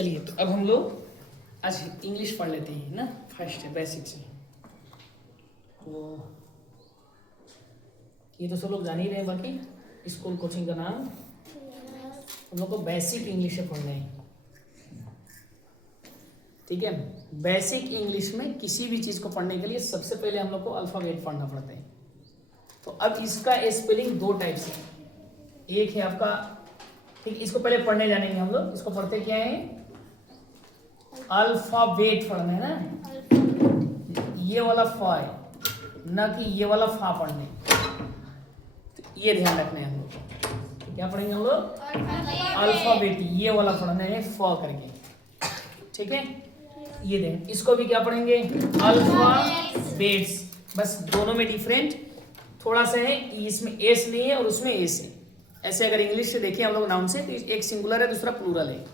चलिए तो अब हम लोग आज इंग्लिश पढ़ लेते हैं ना। फर्स्ट है बेसिक से। तो ये तो सब लोग जान ही रहे हैं। बाकी स्कूल कोचिंग का नाम हम लोग को बेसिक इंग्लिश से पढ़ना है। ठीक है, बेसिक इंग्लिश में किसी भी चीज़ को पढ़ने के लिए सबसे पहले हम लोग को अल्फ़ाबेट पढ़ना पड़ता है। तो अब इसका स्पेलिंग दो टाइप से, एक है आपका, ठीक, इसको पहले पढ़ने जानेंगे हम लोग। इसको पढ़ते क्या है, अल्फ़ाबेट पढ़ना है ना, ये वाला फा है ना कि ये वाला फा पढ़ने। तो ये ध्यान रखना है हम लोग। तो क्या पढ़ेंगे हम लोग, अल्फ़ाबेट, ये वाला पढ़ना है फा करके। ठीक है, ये दें, इसको भी क्या पढ़ेंगे, अल्फ़ाबेट्स। बस दोनों में डिफरेंट थोड़ा सा है, इसमें एस नहीं है और उसमें एस है। ऐसे अगर इंग्लिश से देखें हम लोग नाउन से, तो एक सिंगुलर है दूसरा प्लूरल है,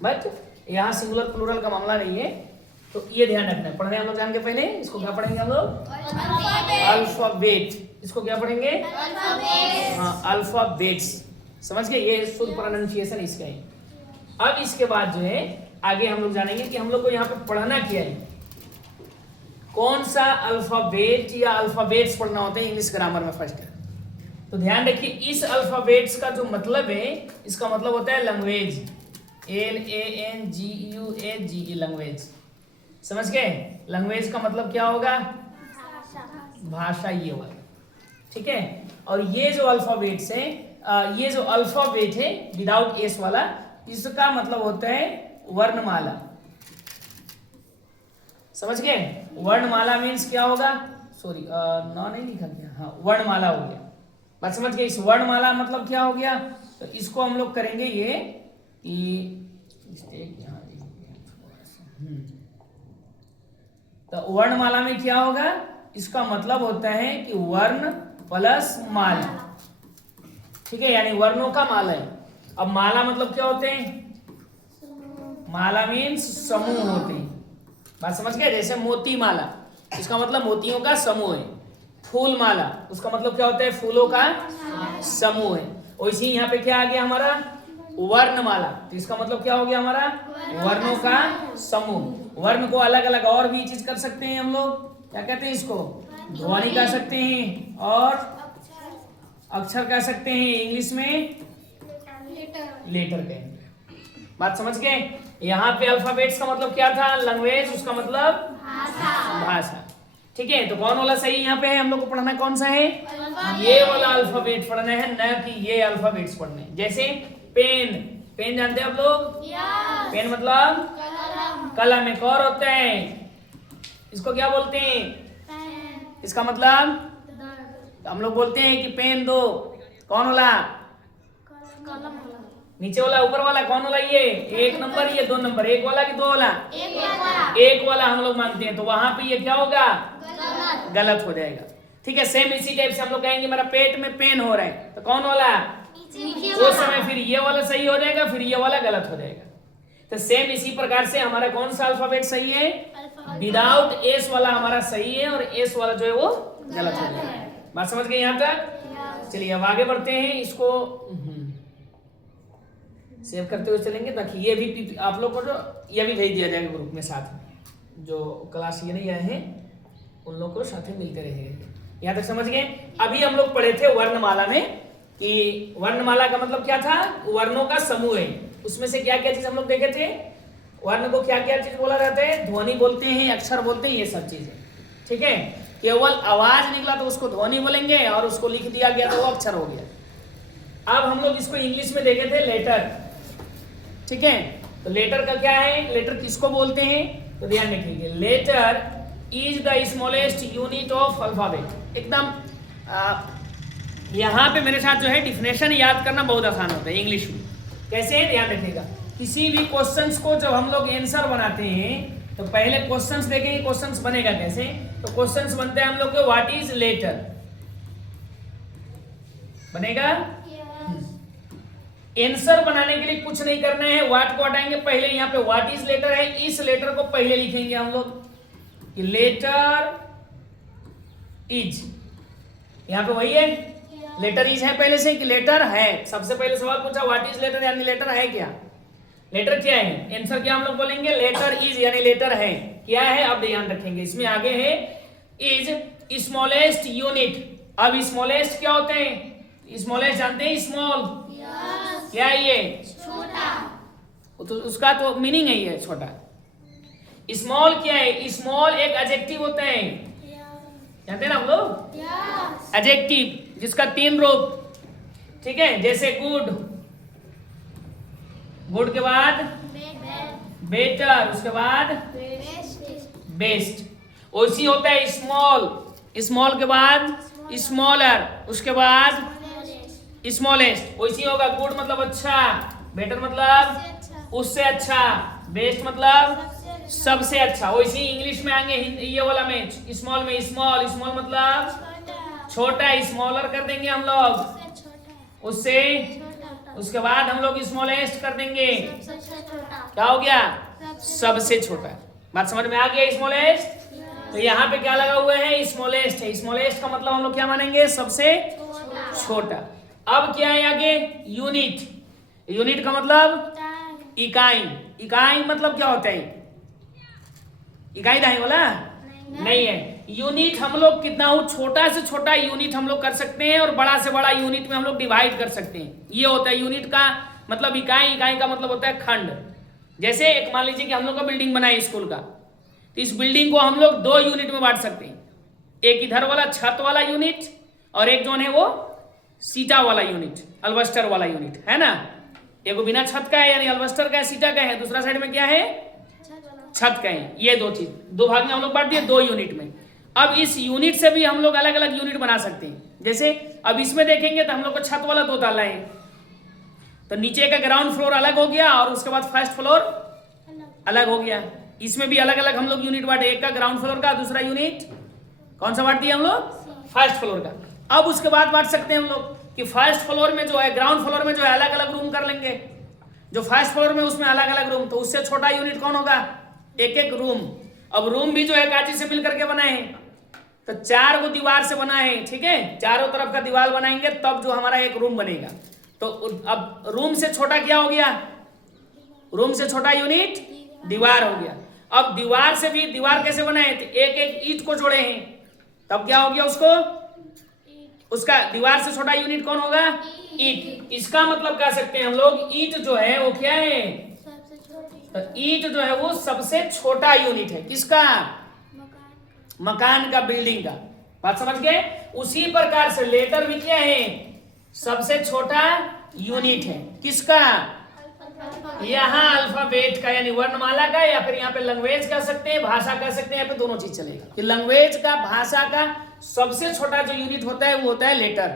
बट यहाँ सिंगुलर प्लूरल का मामला नहीं है। तो ये ध्यान रखना है। पढ़ने हम लोग जान के पहले इसको क्या पढ़ेंगे हम लोग, अल्फ़ाबेट। इसको क्या पढ़ेंगे, हाँ, अल्फ़ाबेट्स। समझ गए, ये शुद्ध प्रोनाउंसिएशन इसका है। अब इसके बाद जो है आगे हम लोग जानेंगे कि हम लोग को यहाँ पे पढ़ना क्या है, कौन सा अल्फ़ाबेट या अल्फ़ाबेट्स पढ़ना होता है इंग्लिश ग्रामर में फर्स्ट। तो ध्यान रखिए, इस अल्फ़ाबेट्स का जो मतलब है, इसका मतलब होता है लैंग्वेज, LANGUAGE, लैंग्वेज। समझ गए, लैंग्वेज का मतलब क्या होगा, भाषा, ये वाला। ठीक है, और ये जो अल्फ़ाबेट्स है, ये जो अल्फ़ाबेट है विदाउट एस वाला, इसका मतलब होता है वर्णमाला। समझ गए, वर्णमाला मीन्स क्या होगा, सॉरी ना नहीं लिखा गया, हाँ, वर्णमाला हो गया। बात समझ गए, इस वर्णमाला मतलब क्या हो गया। तो इसको हम लोग करेंगे ये तो वर्णमाला में क्या होगा, इसका मतलब होता है कि वर्ण प्लस माला। ठीक है, यानी वर्णों का माला है। अब माला मतलब क्या होते हैं, माला मीन्स समूह होते हैं। बात समझ गए, जैसे मोती माला, इसका मतलब मोतियों का समूह है। फूल माला, उसका मतलब क्या होता है, फूलों का समूह है। वैसे ही यहाँ पे क्या आ गया हमारा, वर्णमाला, तो इसका मतलब क्या हो गया हमारा, वर्णों का समूह। वर्ण को अलग अलग और भी चीज कर सकते हैं हम लोग, क्या कहते हैं इसको, ध्वनि कह सकते हैं और अक्षर कह सकते हैं, इंग्लिश में लेटर कहेंगे। बात समझ गए। यहाँ पे अल्फाबेट्स का मतलब क्या था, लैंग्वेज, उसका मतलब भाषा। ठीक है, तो कौन वाला सही यहाँ पे है, हम लोग को पढ़ना कौन सा है, ये वाला अल्फाबेट पढ़ना है, न कि ये अल्फाबेट्स पढ़ने। जैसे पेन, पेन जानते हैं आप लोग, पेन मतलब कलम, एक और होता है, इसको क्या बोलते हैं, इसका मतलब हम लोग बोलते हैं कि पेन दो। कौन वाला, नीचे वाला, ऊपर वाला, कौन वाला, ये एक नंबर, ये दो नंबर, एक वाला कि दो वाला, एक वाला हम लोग मानते हैं। तो वहां पे ये क्या होगा, गलत हो जाएगा। ठीक है, सेम इसी टाइप से हम लोग कहेंगे मेरा पेट में पेन हो रहा है, तो कौन वाला, उस समय फिर ये वाला सही हो जाएगा, फिर ये वाला गलत हो जाएगा। तो सेम इसी प्रकार से हमारा कौन सा अल्फाबेट सही है, विदाउट एस वाला हमारा सही है, और एस वाला जो है वो गलत हो जाएगा। बात समझ गए यहाँ तक। चलिए अब आगे बढ़ते हैं, इसको सेव करते हुए चलेंगे, ताकि ये भी आप लोग को जो ये भी भेज दिया जाएगा ग्रुप में साथ में, जो क्लास ये नहीं आए हैं उन लोग को साथ में मिलते रहेंगे। यहाँ तक समझ गए। अभी हम लोग पढ़े थे वर्णमाला में कि वर्णमाला का मतलब क्या था, वर्णों का समूह है। उसमें से क्या क्या चीज हम लोग देखे थे, वर्ण को क्या क्या चीज बोला जाता है, ध्वनि बोलते हैं, अक्षर बोलते हैं, ये सब चीजें। ठीक है, केवल आवाज निकला तो उसको ध्वनि बोलेंगे, और उसको लिख दिया गया तो वो अक्षर हो गया। अब हम लोग इसको इंग्लिश में देखे थे लेटर। ठीक है, तो लेटर का क्या है, लेटर किसको बोलते हैं, तो ध्यान रखिए, letter is the smallest unit of alphabet. एकदम यहाँ पे मेरे साथ जो है डिफिनेशन याद करना बहुत आसान होता है इंग्लिश में। कैसे है, ध्यान रखिएगा। किसी भी क्वेश्चंस को जब हम लोग आंसर बनाते हैं, तो पहले क्वेश्चंस देखेंगे, क्वेश्चंस बनेगा कैसे। तो क्वेश्चंस बनते हैं हम लोग के, व्हाट इज लेटर, बनेगा। आंसर बनाने के लिए कुछ नहीं करना है, व्हाट को हटाएंगे, पहले यहाँ पे व्हाट इज लेटर है, इस लेटर को पहले लिखेंगे हम लोग कि लेटर इज। यहाँ पे वही है, लेटर इज है पहले से कि लेटर है। सबसे पहले सवाल पूछा व्हाट इज लेटर, यानी लेटर है क्या। लेटर क्या है, आंसर क्या हम लोग बोलेंगे, लेटर इज यानी लेटर है, क्या है अब ध्यान रखेंगे, इसमें आगे है इज स्मॉलेस्ट यूनिट। अब स्मॉलेस्ट क्या होते हैं, स्मॉलेस्ट जानते हैं, स्मॉल क्या है ये, छोटा, तो उसका तो मीनिंग है ये छोटा। स्मॉल क्या है, स्मॉल एक एडजेक्टिव होता है, जानते हैं ना हम लोग, एडजेक्टिव जिसका 3 रूप, ठीक है, जैसे गुड, गुड के बाद बेटर, उसके बाद बेस्ट, वैसी होता है स्मॉल, स्मॉल के बाद स्मॉलर, उसके बाद स्मॉलेस्ट, वैसी होगा गुड मतलब अच्छा, बेटर मतलब उससे अच्छा, बेस्ट मतलब सबसे अच्छा। वैसे ही इंग्लिश में आएंगे ये वाला में स्मॉल में स्मॉल, स्मॉल मतलब छोटा, स्मॉलर कर देंगे हम लोग उससे, उसके बाद हम लोग स्मॉलेस्ट कर देंगे, क्या हो गया, सबसे छोटा। बात समझ में आ गया, स्मॉलेस्ट। तो यहाँ पे क्या लगा हुआ है, स्मॉलेस्ट है, स्मॉलेस्ट का मतलब हम लोग क्या मानेंगे, सबसे छोटा। अब क्या है आगे, यूनिट, यूनिट का मतलब इकाई, इकाई मतलब क्या होता है, इकाई दाई वाला नहीं है, यूनिट हम लोग कितना हो, छोटा से छोटा यूनिट हम लोग कर सकते हैं और बड़ा से बड़ा यूनिट में हम लोग डिवाइड कर सकते हैं, ये होता है यूनिट का मतलब इकाई, इकाई का मतलब होता है खंड। जैसे एक मान लीजिए कि हम लोग का बिल्डिंग बना है स्कूल का, तो इस बिल्डिंग को हम लोग 2 यूनिट में बांट सकते हैं, एक इधर वाला छत वाला यूनिट और एक जो है वो सीटा वाला यूनिट, अल्बस्टर वाला यूनिट है ना, एक बिना छत का है यानी अल्बस्टर का है, सीटा का है, दूसरा साइड में क्या है, छत का है। ये 2 चीज 2 भाग में हम लोग बांट दिए 2 यूनिट में। अब इस यूनिट से भी हम लोग अलग अलग यूनिट बना सकते हैं, जैसे अब इसमें देखेंगे तो हम लोग को छत वाला 2 ताला है, तो नीचे का ग्राउंड फ्लोर अलग हो गया और उसके बाद फर्स्ट फ्लोर अलग हो गया। इसमें भी अलग अलग हम लोग यूनिट बांटे, एक का ग्राउंड फ्लोर का, दूसरा यूनिट कौन सा बांट दिया हम लोग, फर्स्ट फ्लोर का। अब उसके बाद बांट सकते हैं हम लोग कि फर्स्ट फ्लोर में जो है, ग्राउंड फ्लोर में जो है अलग अलग रूम कर लेंगे, जो फर्स्ट फ्लोर में उसमें अलग अलग रूम, तो उससे छोटा यूनिट कौन होगा, एक एक रूम। अब रूम भी जो है कांची से मिल करके बनाए हैं, तो 4 को दीवार से बना है, ठीक है, चारों तरफ का दीवार बनाएंगे तब जो हमारा एक रूम बनेगा। तो अब रूम से छोटा क्या हो गया, रूम से छोटा यूनिट दीवार हो गया। अब दीवार से भी, दीवार कैसे बनाए, तो एक एक ईंट को जोड़े हैं, तब क्या हो गया उसको, उसका दीवार से छोटा यूनिट कौन होगा, ईंट। इसका मतलब कह सकते हैं हम लोग ईंट जो है वो क्या है, ईंट जो है वो सबसे छोटा यूनिट है, किसका, मकान का, बिल्डिंग का। बात समझ गए। उसी प्रकार से लेटर भी क्या है, सबसे छोटा यूनिट है, किसका, यहाँ अल्फाबेट का यानी वर्णमाला का, या फिर यहाँ पे लैंग्वेज कह सकते हैं, भाषा कह सकते हैं, यहाँ पे दोनों चीज चलेगा कि लैंग्वेज का, भाषा का सबसे छोटा जो यूनिट होता है वो होता है लेटर।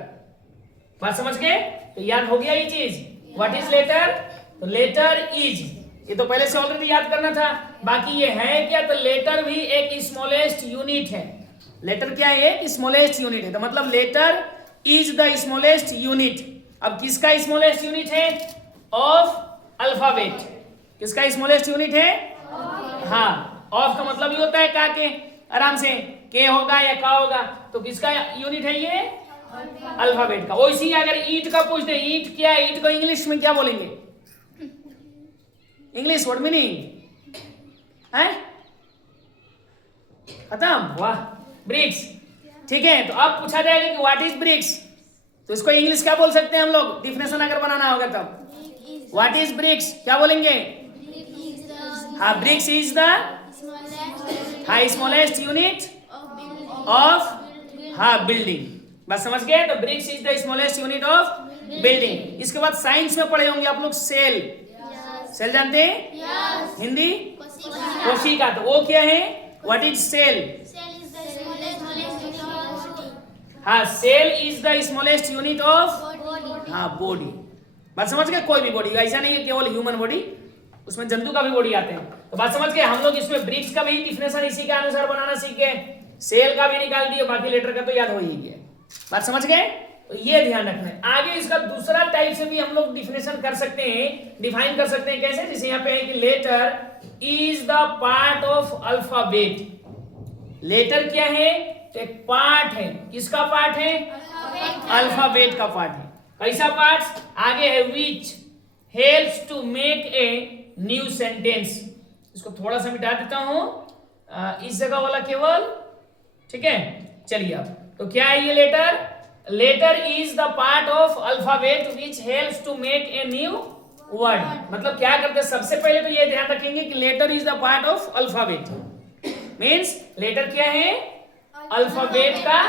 बात समझ गए, तो याद हो गया ये चीज, व्हाट इज लेटर, तो लेटर इज, ये तो पहले से ऑलरेडी याद करना था। बाकी ये है क्या, तो लेटर भी एक स्मॉलेस्ट यूनिट है, लेटर क्या है, एक स्मॉलेस्ट यूनिट है, तो मतलब letter is the smallest unit. अब किसका स्मॉलेस्ट यूनिट है, ऑफ अल्फाबेट, किसका स्मॉलेस्ट यूनिट है, हाँ, ऑफ का मतलब ये होता है का के, आराम से के होगा या का होगा, तो किसका यूनिट है ये, अल्फाबेट का। वैसे अगर ईंट का पूछ दे, ईंट क्या है, ईंट को इंग्लिश में क्या बोलेंगे, इंग्लिश वर्ड मीनिंग है खत्म, वाह, ब्रिक्स, ठीक है। तो अब पूछा जाएगा कि व्हाट इज ब्रिक्स, तो इसको इंग्लिश क्या बोल सकते हैं हम लोग, डिफिनेशन अगर बनाना होगा तब, व्हाट इज ब्रिक्स क्या बोलेंगे, हाँ, ब्रिक्स इज द, हाँ, स्मॉलेस्ट यूनिट ऑफ, हाँ, बिल्डिंग। बस समझ गए, तो bricks is the smallest unit of building. इसके बाद साइंस में पढ़े होंगे आप लोग सेल, सेल जानते हैं, हिंदी कोशिका, तो वो क्या है, व्हाट इज सेल, हाँ, cell is the smallest unit of, हाँ, बॉडी। बात समझ गए, कोई भी बॉडी, ऐसा नहीं है केवल ह्यूमन बॉडी, उसमें जंतु का भी बॉडी आते हैं। तो बात समझ गए, हम लोग इसमें ब्रिक्स का भी डिफिनेशन इसी के अनुसार बनाना सीख गए, सेल का भी निकाल दिए, बाकी लेटर का तो याद हो ही गया। बात समझ गए, तो ये ध्यान रखना है। आगे इसका दूसरा टाइप से भी हम लोग डिफिनेशन कर सकते हैं, डिफाइन कर सकते हैं, कैसे, जैसे यहाँ पे है कि letter is the part of alphabet. Letter क्या है, तो एक पार्ट है, किसका पार्ट है, अल्फाबेट का पार्ट है। कैसा पार्ट, आगे है which helps to make a new sentence. इसको थोड़ा सा मिटा देता हूं, इस जगह वाला केवल, ठीक है। चलिए अब तो क्या है ये letter? Letter is the part of alphabet which helps to make a new word. मतलब क्या करते हैं, सबसे पहले तो ये ध्यान रखेंगे कि letter is the part of alphabet, means letter क्या है? अल्फाबेट का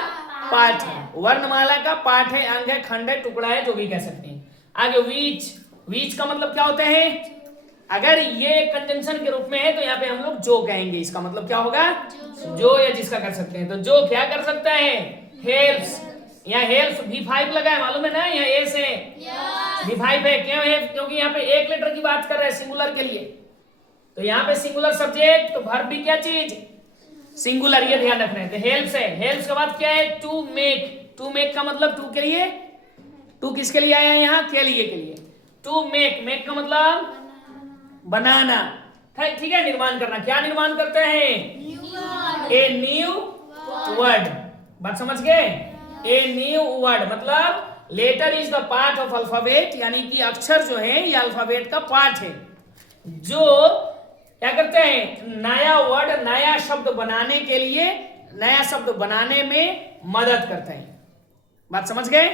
पार्ट है, वर्णमाला का पार्ट है, अंग है, खंड है, टुकड़ा है, जो भी कह सकते हैं। आगे विच, विच का मतलब क्या होता है? अगर ये कंजंक्शन के रूप में है तो यहाँ पे हम लोग जो कहेंगे, इसका मतलब क्या होगा? जो या जिसका कर सकते हैं। तो जो क्या कर सकता है? हेल्प्स। यहाँ हेल्प्स V5 लगा है, मालूम है ना? यहाँ ए से V5 है, क्यों है? क्योंकि यहाँ पे एक लेटर की बात कर रहा है सिंगुलर के लिए, तो यहाँ पे सिंगुलर सब्जेक्ट, तो वर्ब भी क्या चीज? सिंगुलर, ये ध्यान रखना है। तो हेल्प्स है, हेल्प्स के बाद क्या है? To make. टू मेक का मतलब टू के लिए, टू किसके लिए आया है यहाँ? के लिए, के लिए। टू मेक, मेक का मतलब बनाना, ठीक है, निर्माण करना। क्या निर्माण करते हैं? A new word. बात समझ गए? ए न्यू वर्ड मतलब letter is the part of alphabet, यानी कि अक्षर जो है ये अल्फाबेट का पार्ट है, जो क्या करते हैं? नया वर्ड, नया शब्द बनाने के लिए, नया शब्द बनाने में मदद करते हैं। बात समझ गए?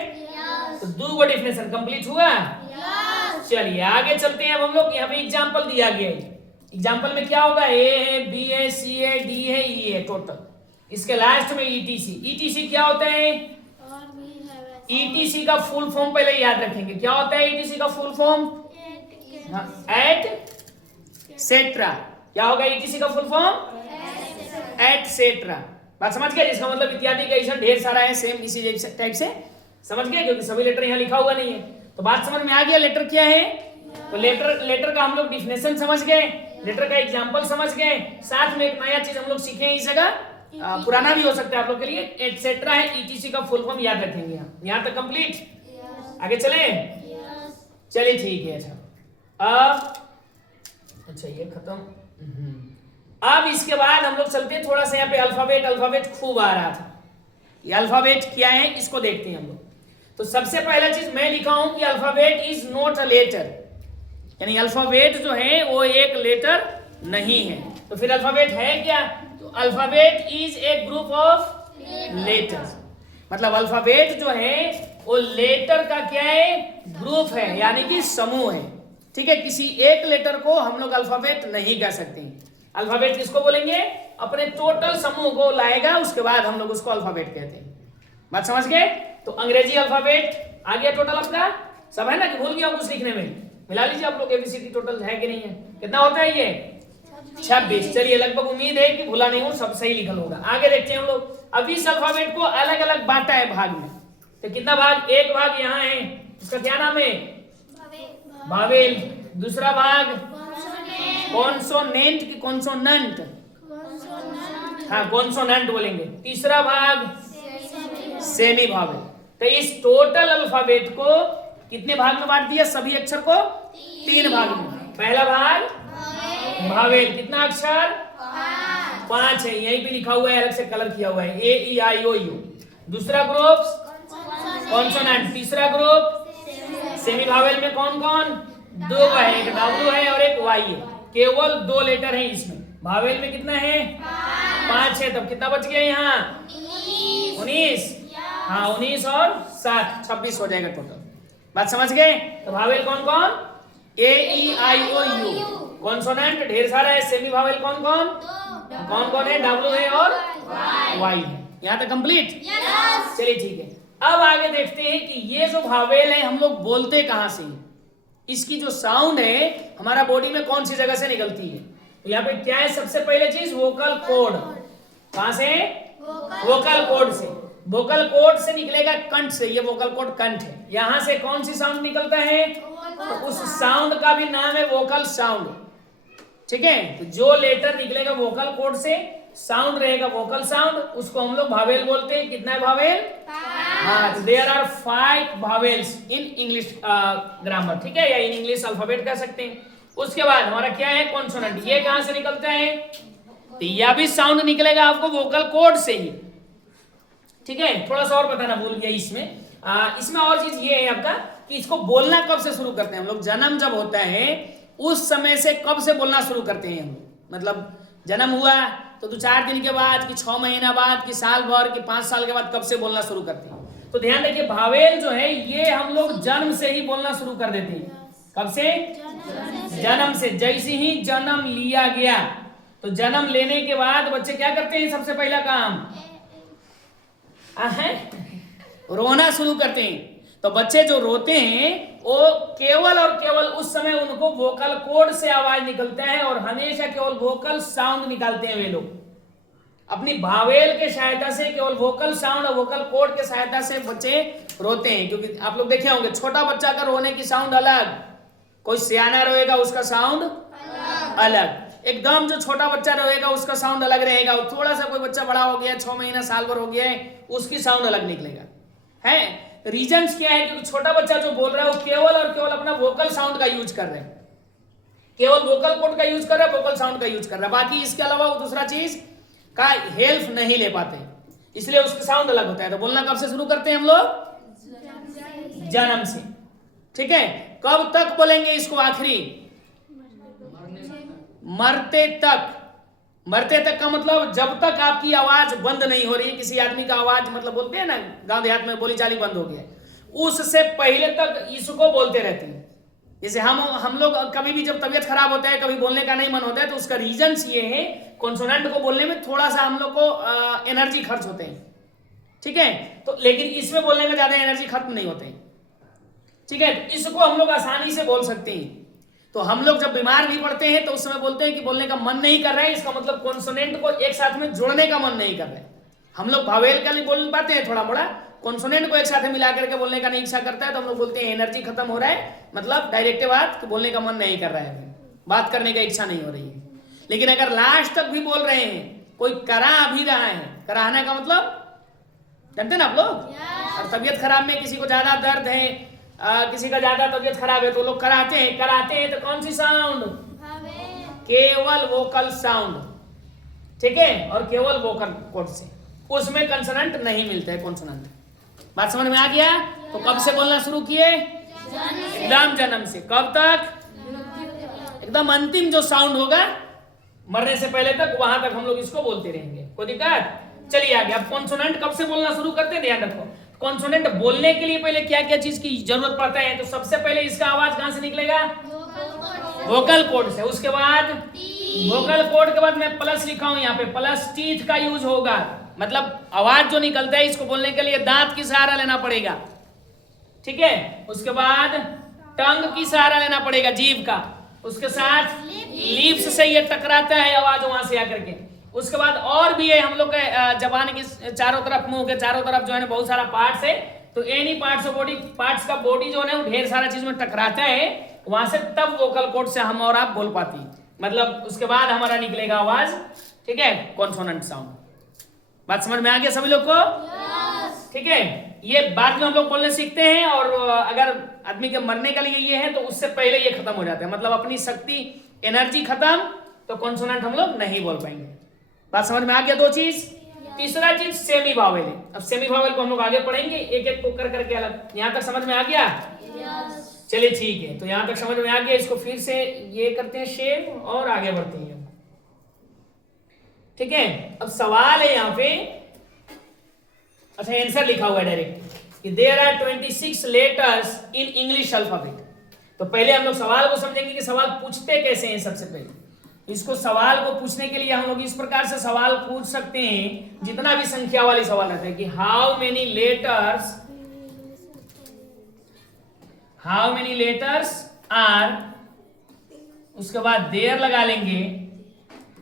तो दो को डिफिनेशन कंप्लीट हुआ। चलिए आगे चलते हैं। अब हम लोग यहाँ पे एग्जाम्पल दिया गया है। एग्जाम्पल में क्या होगा? ए है, बी है, सी है, डी है, ई है, टोटल। इसके लास्ट में ईटीसी। ईटीसी क्या होता है? ईटीसी का फुल फॉर्म पहले याद रखेंगे। क्या होता है ईटीसी का फुल फॉर्म? एट सेट्रा। क्या होगा ईटीसी का फुल फॉर्म? एट सेट्रा। बात समझ गए? जिसका मतलब इत्यादि का ऐसा ढेर सारा है, सेम इसी टाइप से। समझ गए? क्योंकि सभी लेटर यहाँ लिखा हुआ नहीं है। तो बात समझ में आ गया लेटर क्या है? तो लेटर का हम लोग डिफिनेशन समझ गए, लेटर का एग्जांपल समझ गए, साथ में एक नया चीज हम लोग सीखे इस जगह, पुराना भी हो सकता है आप लोग के लिए, एटसेट्रा है। ईटीसी का फुल फॉर्म याद रखेंगे। यहाँ तक कंप्लीट? आगे चले? चलिए ठीक है। अच्छा ये खत्म। अब इसके बाद हम लोग चलते हैं थोड़ा सा यहाँ पे अल्फाबेट। अल्फाबेट खूब आ रहा था, ये अल्फाबेट क्या है इसको देखते हैं हम लोग। तो सबसे पहला चीज मैं लिखा हूं कि alphabet is not a letter, यानी अल्फाबेट जो है वो एक लेटर नहीं है। तो फिर अल्फाबेट है क्या? तो alphabet is a group of letters. मतलब अल्फाबेट जो है वो लेटर का क्या है? ग्रुप है, यानी कि समूह है। ठीक है, किसी एक लेटर को हम लोग अल्फाबेट नहीं कह सकते। अल्फाबेट किसको बोलेंगे? अपने टोटल समूह को लाएगा, उसके बाद हम लोग उसको अल्फाबेट कहते हैं। बात समझ गए? तो अंग्रेजी अल्फाबेट आ गया टोटल आपका, सब है ना? कि भूल गया कुछ लिखने में? मिला लीजिए आप लोग, एबीसीडी टोटल है कि नहीं है? कितना होता है ये? 26। चलिए लगभग उम्मीद है कि भूला नहीं हूं, सब सही लिखल होगा। आगे देखते हैं हम लोग। अब इस अल्फाबेट को अलग अलग बांटा है भाग में। तो कितना भाग? एक भाग यहाँ है, इसका क्या नाम है? वावेल। दूसरा भाग कॉन्सोनेंट की कॉन्सोनंट, हाँ कॉन्सोनंट बोलेंगे। तीसरा भाग सेमी भावेल। तो इस टोटल अल्फाबेट को कितने भाग में बांट दिया? सभी अक्षर को 3 भाग में। पहला भाग भावेल, कितना अक्षर? 5 है, यहीं पे लिखा हुआ है, अलग से कलर किया हुआ है, ए ई आई ओ यू। दूसरा ग्रुप कॉन्सोनेंट। तीसरा ग्रुप सेमी भावेल में कौन कौन? 2 है, एक डब्ल्यू है और एक वाई है। केवल 2 लेटर है इसमें। भावेल में कितना है? 5 है। तब कितना बच गया यहाँ? 19। हाँ 19 और 7 26 हो जाएगा टोटल। बात समझ गए? तो भावेल कौन कौन? ए ई आई ओ यू। कॉन्सोनेंट ढेर सारा है। सेमी भावेल कौन कौन? कौन कौन है? डब्ल्यू है और वाई है। यहाँ तक कंप्लीट? चलिए ठीक है। अब आगे देखते हैं कि ये जो भावेल है हम लोग बोलते कहां से, इसकी जो साउंड है हमारा बॉडी में कौन सी जगह से निकलती है। तो यहाँ पे क्या है? सबसे पहले चीज वोकल कॉर्ड। कहां से? वोकल कॉर्ड से। वोकल कॉर्ड से निकलेगा कंठ से, ये वोकल कॉर्ड कंठ है। यहां से कौन सी साउंड निकलता है? तो उस साउंड का भी नाम है वोकल साउंड। ठीक है, तो जो लेटर निकलेगा वोकल कॉर्ड से, साउंड रहेगा वोकल साउंड, उसको हम लोग भावेल बोलते हैं। कितना है भावेल? हाँ, there are 5 vowels in English grammar. ठीक है, या इन इंग्लिश अल्फाबेट कह सकते हैं। उसके बाद हमारा क्या है? कॉन्सोनेंट। ये कहां से निकलता है? तो यह भी साउंड निकलेगा आपको वोकल कॉर्ड से ही। ठीक है, थोड़ा सा और बताना भूल गया इसमें। इसमें और चीज ये है आपका कि इसको बोलना कब से शुरू करते हैं हम लोग? जन्म जब होता है उस समय से कब से बोलना शुरू करते हैं हम, मतलब जन्म हुआ तो 2-4 दिन के बाद, कि 6 महीना बाद, कि साल भर, कि 5 साल के बाद कब से बोलना शुरू करते हैं? तो ध्यान रखिए, भावेल जो है ये हम लोग जन्म से ही बोलना शुरू कर देते हैं। कब से? जन्म से। जैसे ही जन्म लिया गया तो जन्म लेने के बाद बच्चे क्या करते हैं? सबसे पहला काम रोना शुरू करते हैं। तो बच्चे जो रोते हैं वो केवल और केवल उस समय उनको वोकल कोड से आवाज निकलता है, और हमेशा केवल वोकल साउंड निकालते हैं वे लोग अपनी भावेल के सहायता से। केवल वोकल साउंड और वोकल कोड के सहायता से बच्चे रोते हैं। क्योंकि आप लोग देखे होंगे, छोटा बच्चा का रोने की साउंड अलग, कोई सियाना रोएगा उसका साउंड अलग, एकदम जो छोटा बच्चा रोएगा उसका साउंड अलग रहेगा, और थोड़ा सा कोई बच्चा बड़ा हो गया, 6 महीना साल भर हो गया है, उसकी साउंड अलग निकलेगा। है रीजंस क्या है? क्योंकि छोटा बच्चा जो बोल रहा है वो केवल और केवल अपना वोकल साउंड का यूज कर रहे हैं, केवल वोकल कोड का यूज कर रहा है, वोकल साउंड का यूज कर रहा है, बाकी इसके अलावा वो दूसरा चीज का हेल्प नहीं ले पाते, इसलिए उसका साउंड अलग होता है। तो बोलना कब से शुरू करते हैं हम लोग? जन्म से। ठीक है, कब तक बोलेंगे इसको? आखिरी मरते तक। मरते तक का मतलब जब तक आपकी आवाज बंद नहीं हो रही। किसी आदमी का आवाज, मतलब बोलते हैं ना गांव देहात में, बोली चाली बंद हो गया, उससे पहले तक इसको बोलते रहते हैं। जैसे हम लोग कभी भी जब तबीयत खराब होता है, कभी बोलने का नहीं मन होता है, तो उसका रीजन ये है, कॉन्सोनेंट को बोलने में थोड़ा सा हम लोग को एनर्जी खर्च होते हैं। ठीक है, तो लेकिन इसमें बोलने में ज्यादा एनर्जी खत्म नहीं होते। ठीक है, इसको हम लोग आसानी से बोल सकते हैं। तो हम लोग जब बीमार भी पड़ते हैं तो उस समय बोलते हैं कि बोलने का मन नहीं कर रहा है, इसका मतलब कॉन्सोनेंट को एक साथ में जोड़ने का मन नहीं कर रहा है। हम लोग भावेल का नहीं बोल पाते हैं, थोड़ा मोड़ा कॉन्सोनेंट को एक साथ मिला करके बोलने का नहीं इच्छा करता है, तो हम लोग बोलते हैं एनर्जी खत्म हो रहा है, मतलब डायरेक्ट बात कि बोलने का मन नहीं कर रहा है, बात करने का इच्छा नहीं हो रही है। लेकिन अगर लास्ट तक भी बोल रहे हैं, कोई करा भी रहा है, कराहना का मतलब जानते ना आप लोग? और तबीयत खराब में किसी को ज्यादा दर्द है, किसी का ज्यादा तबीयत खराब है, तो लोग कराते हैं तो कौन सी साउंड? केवल वोकल साउंड। ठीक है, और केवल वोकल कोड से, उसमें कंसोनेंट नहीं मिलते हैं कॉन्सोनेंट। बात समझ में आ गया? तो कब से बोलना शुरू किए? एकदम जन्म से। कब तक? एकदम अंतिम जो साउंड होगा मरने से पहले तक, वहां तक हम लोग इसको बोलते रहेंगे। कोई दिक्कत? चलिए आगे। अब कॉन्सोनेंट कब से बोलना शुरू करते हैं, ध्यान रखो। कॉन्सोनेंट बोलने के लिए पहले क्या क्या चीज की जरूरत पड़ता है? तो सबसे पहले इसका आवाज कहां से निकलेगा? वोकल कोड से। उसके बाद वोकल कोड के बाद मैं प्लस लिखा हूं यहाँ पे, प्लस टीथ का यूज होगा, मतलब आवाज जो निकलता है इसको बोलने के लिए दांत की सहारा लेना पड़ेगा। ठीक है, उसके बाद टंग की सहारा लेना पड़ेगा, जीभ का। उसके साथ लिप्स से ये टकराता है आवाज वहां से आकर के। उसके बाद और भी है हम लोग के जबान की चारों तरफ, मुंह के चारों तरफ जो है बहुत सारा पार्ट्स है, तो any parts of body, parts का बॉडी जो है वो ढेर सारा चीज में टकराता है, वहां से तब वोकल कोड से हम और आप बोल पाती, मतलब उसके बाद हमारा निकलेगा आवाज। ठीक है, कॉन्सोनेंट साउंड। बात समझ में आ गया सभी लोग को? ठीक है, ये बाद में हम लोग बोलने सीखते हैं, और अगर आदमी के मरने के लिए ये है तो उससे पहले ये खत्म हो जाता है, मतलब अपनी शक्ति, एनर्जी खत्म, तो कॉन्सोनेंट हम लोग नहीं बोल पाएंगे। बात समझ में आ गया? दो चीज। तीसरा चीज सेमी वावेल है। अब सेमी वावेल को हम लोग आगे पढ़ेंगे, एक एक को कर करके अलग। यहां तक समझ में आ गया? चलिए ठीक है, तो यहां तक समझ में आ गया। इसको फिर से ये करते हैं शेप और आगे बढ़ते हैं। ठीक है, अब सवाल है यहाँ पे, अच्छा आंसर लिखा हुआ है डायरेक्ट कि there are 26 letters in English alphabet. तो पहले हम लोग सवाल को समझेंगे कि सवाल पूछते कैसे हैं। सबसे पहले इसको सवाल को पूछने के लिए हम लोग इस प्रकार से सवाल पूछ सकते हैं, जितना भी संख्या वाली सवाल रहता है कि हाउ मेनी लेटर्स आर, उसके बाद देयर लगा लेंगे,